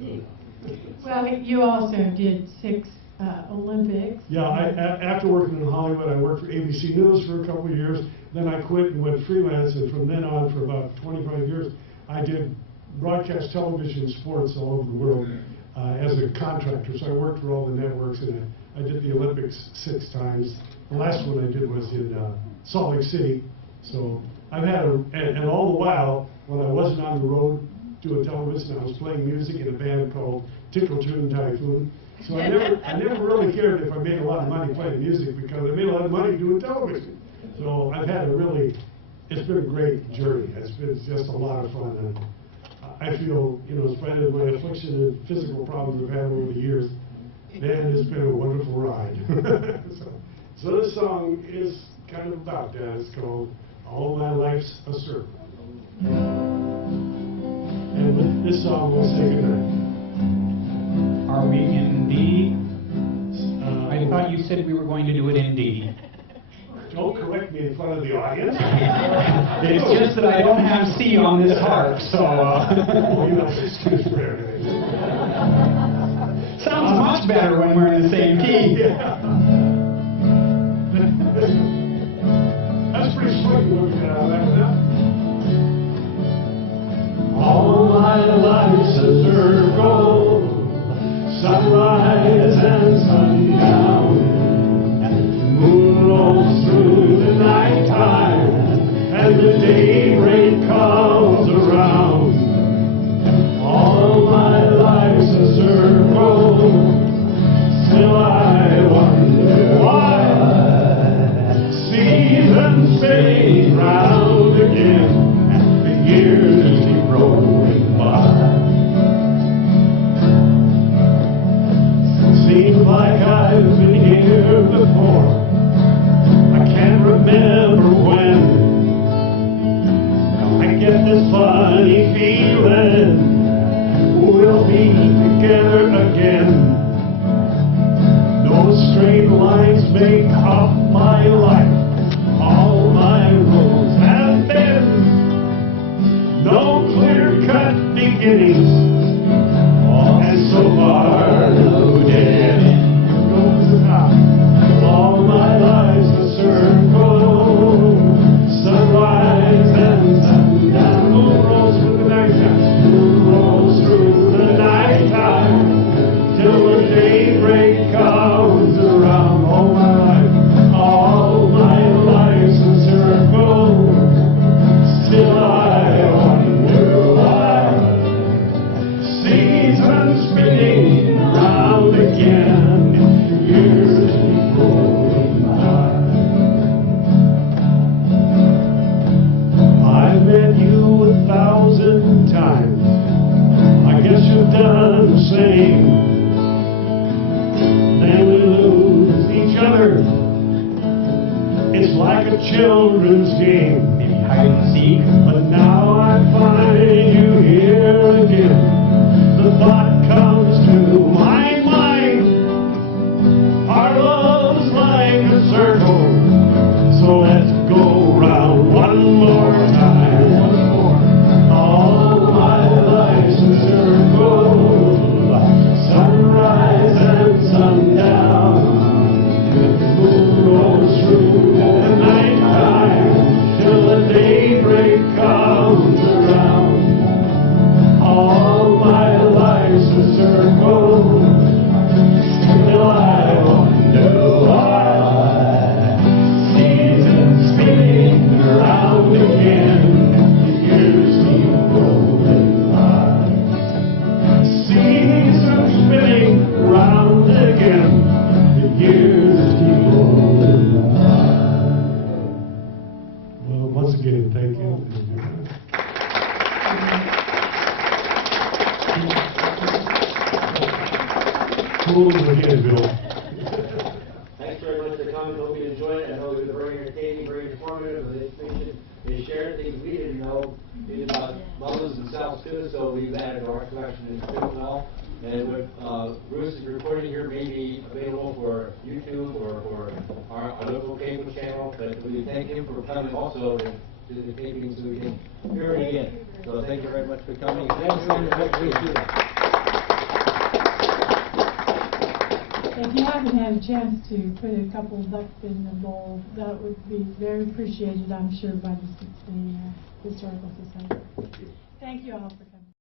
years. Well, you also did 6 Olympics. Yeah, after working in Hollywood, I worked for ABC News for a couple of years. Then I quit and went freelance, and from then on, for about 25 years, I did broadcast television sports all over the world as a contractor. So I worked for all the networks, and I did the Olympics 6 times. The last one I did was in Salt Lake City. So I've had and all the while, when I wasn't on the road doing television, I was playing music in a band called Tickle Tune Typhoon. So I never really cared if I made a lot of money playing music, because I made a lot of money doing television. So I've had it's been a great journey. It's been just a lot of fun. And I feel, in spite of my affliction and physical problems I've had over the years, man, it's been a wonderful ride. So this song is kind of about that. It's called All My Life's a Circle. And with this song, we'll say goodnight. Are we in D? I thought you said we were going to do it in D. Don't correct me in front of the audience. It's just that I don't have C on this harp, so... Well, that's excuse for everything. Sounds much better when we're in the same key. Yeah. That's pretty slick when we get out of that one now. All my life's a circle, sunrise and sundown. Moon rolls through the nighttime, and the daybreak comes around. All my life's a circle, still I wonder why. Seasons fade round again, and the years keep rolling by. Seems like I've been here before, I can't remember when. I get this funny feeling we'll be together again. Those straight lines make up my life, all my roads have been. No clear-cut beginnings, and so far no dead end. Goes the top. All my life's a circle, sunrise and sundown. Moon rolls through the nighttime, moon rolls through the nighttime, till the daybreak comes around. All my life's a circle, still I wonder why. Seasons spinning round again, years keep rolling by. I've met you 1,000 times, I guess you've done the same. Then we lose each other, it's like a children's game. Maybe hide and seek. But now I find you here again. The thought comes to my mind, our love's like a circle, so let's go round one more time. Once more. All my life's a circle, sunrise and sundown. The moon rolls through the nighttime, till the daybreak comes around. All my life's a circle, still I wonder why. Seasons spinning around again, the years keep rolling by. Seasons spinning around again, the years keep rolling by. Well, once again, thank you. Cool again, Bill. Thanks very much for coming. Hope you enjoyed it. I know it was very entertaining, very informative. The information is shared, things we didn't know about Mullins and South too, so we've added to our collection as well. And what Bruce is recording here may be available for YouTube or for our local cable channel. But we thank him for coming also to the taping so we can hear it again. So thank you very much for coming. Thanks, if you haven't had a chance to put a couple ducks in the bowl, that would be very appreciated, I'm sure, by the Historical Society. Thank you all for coming.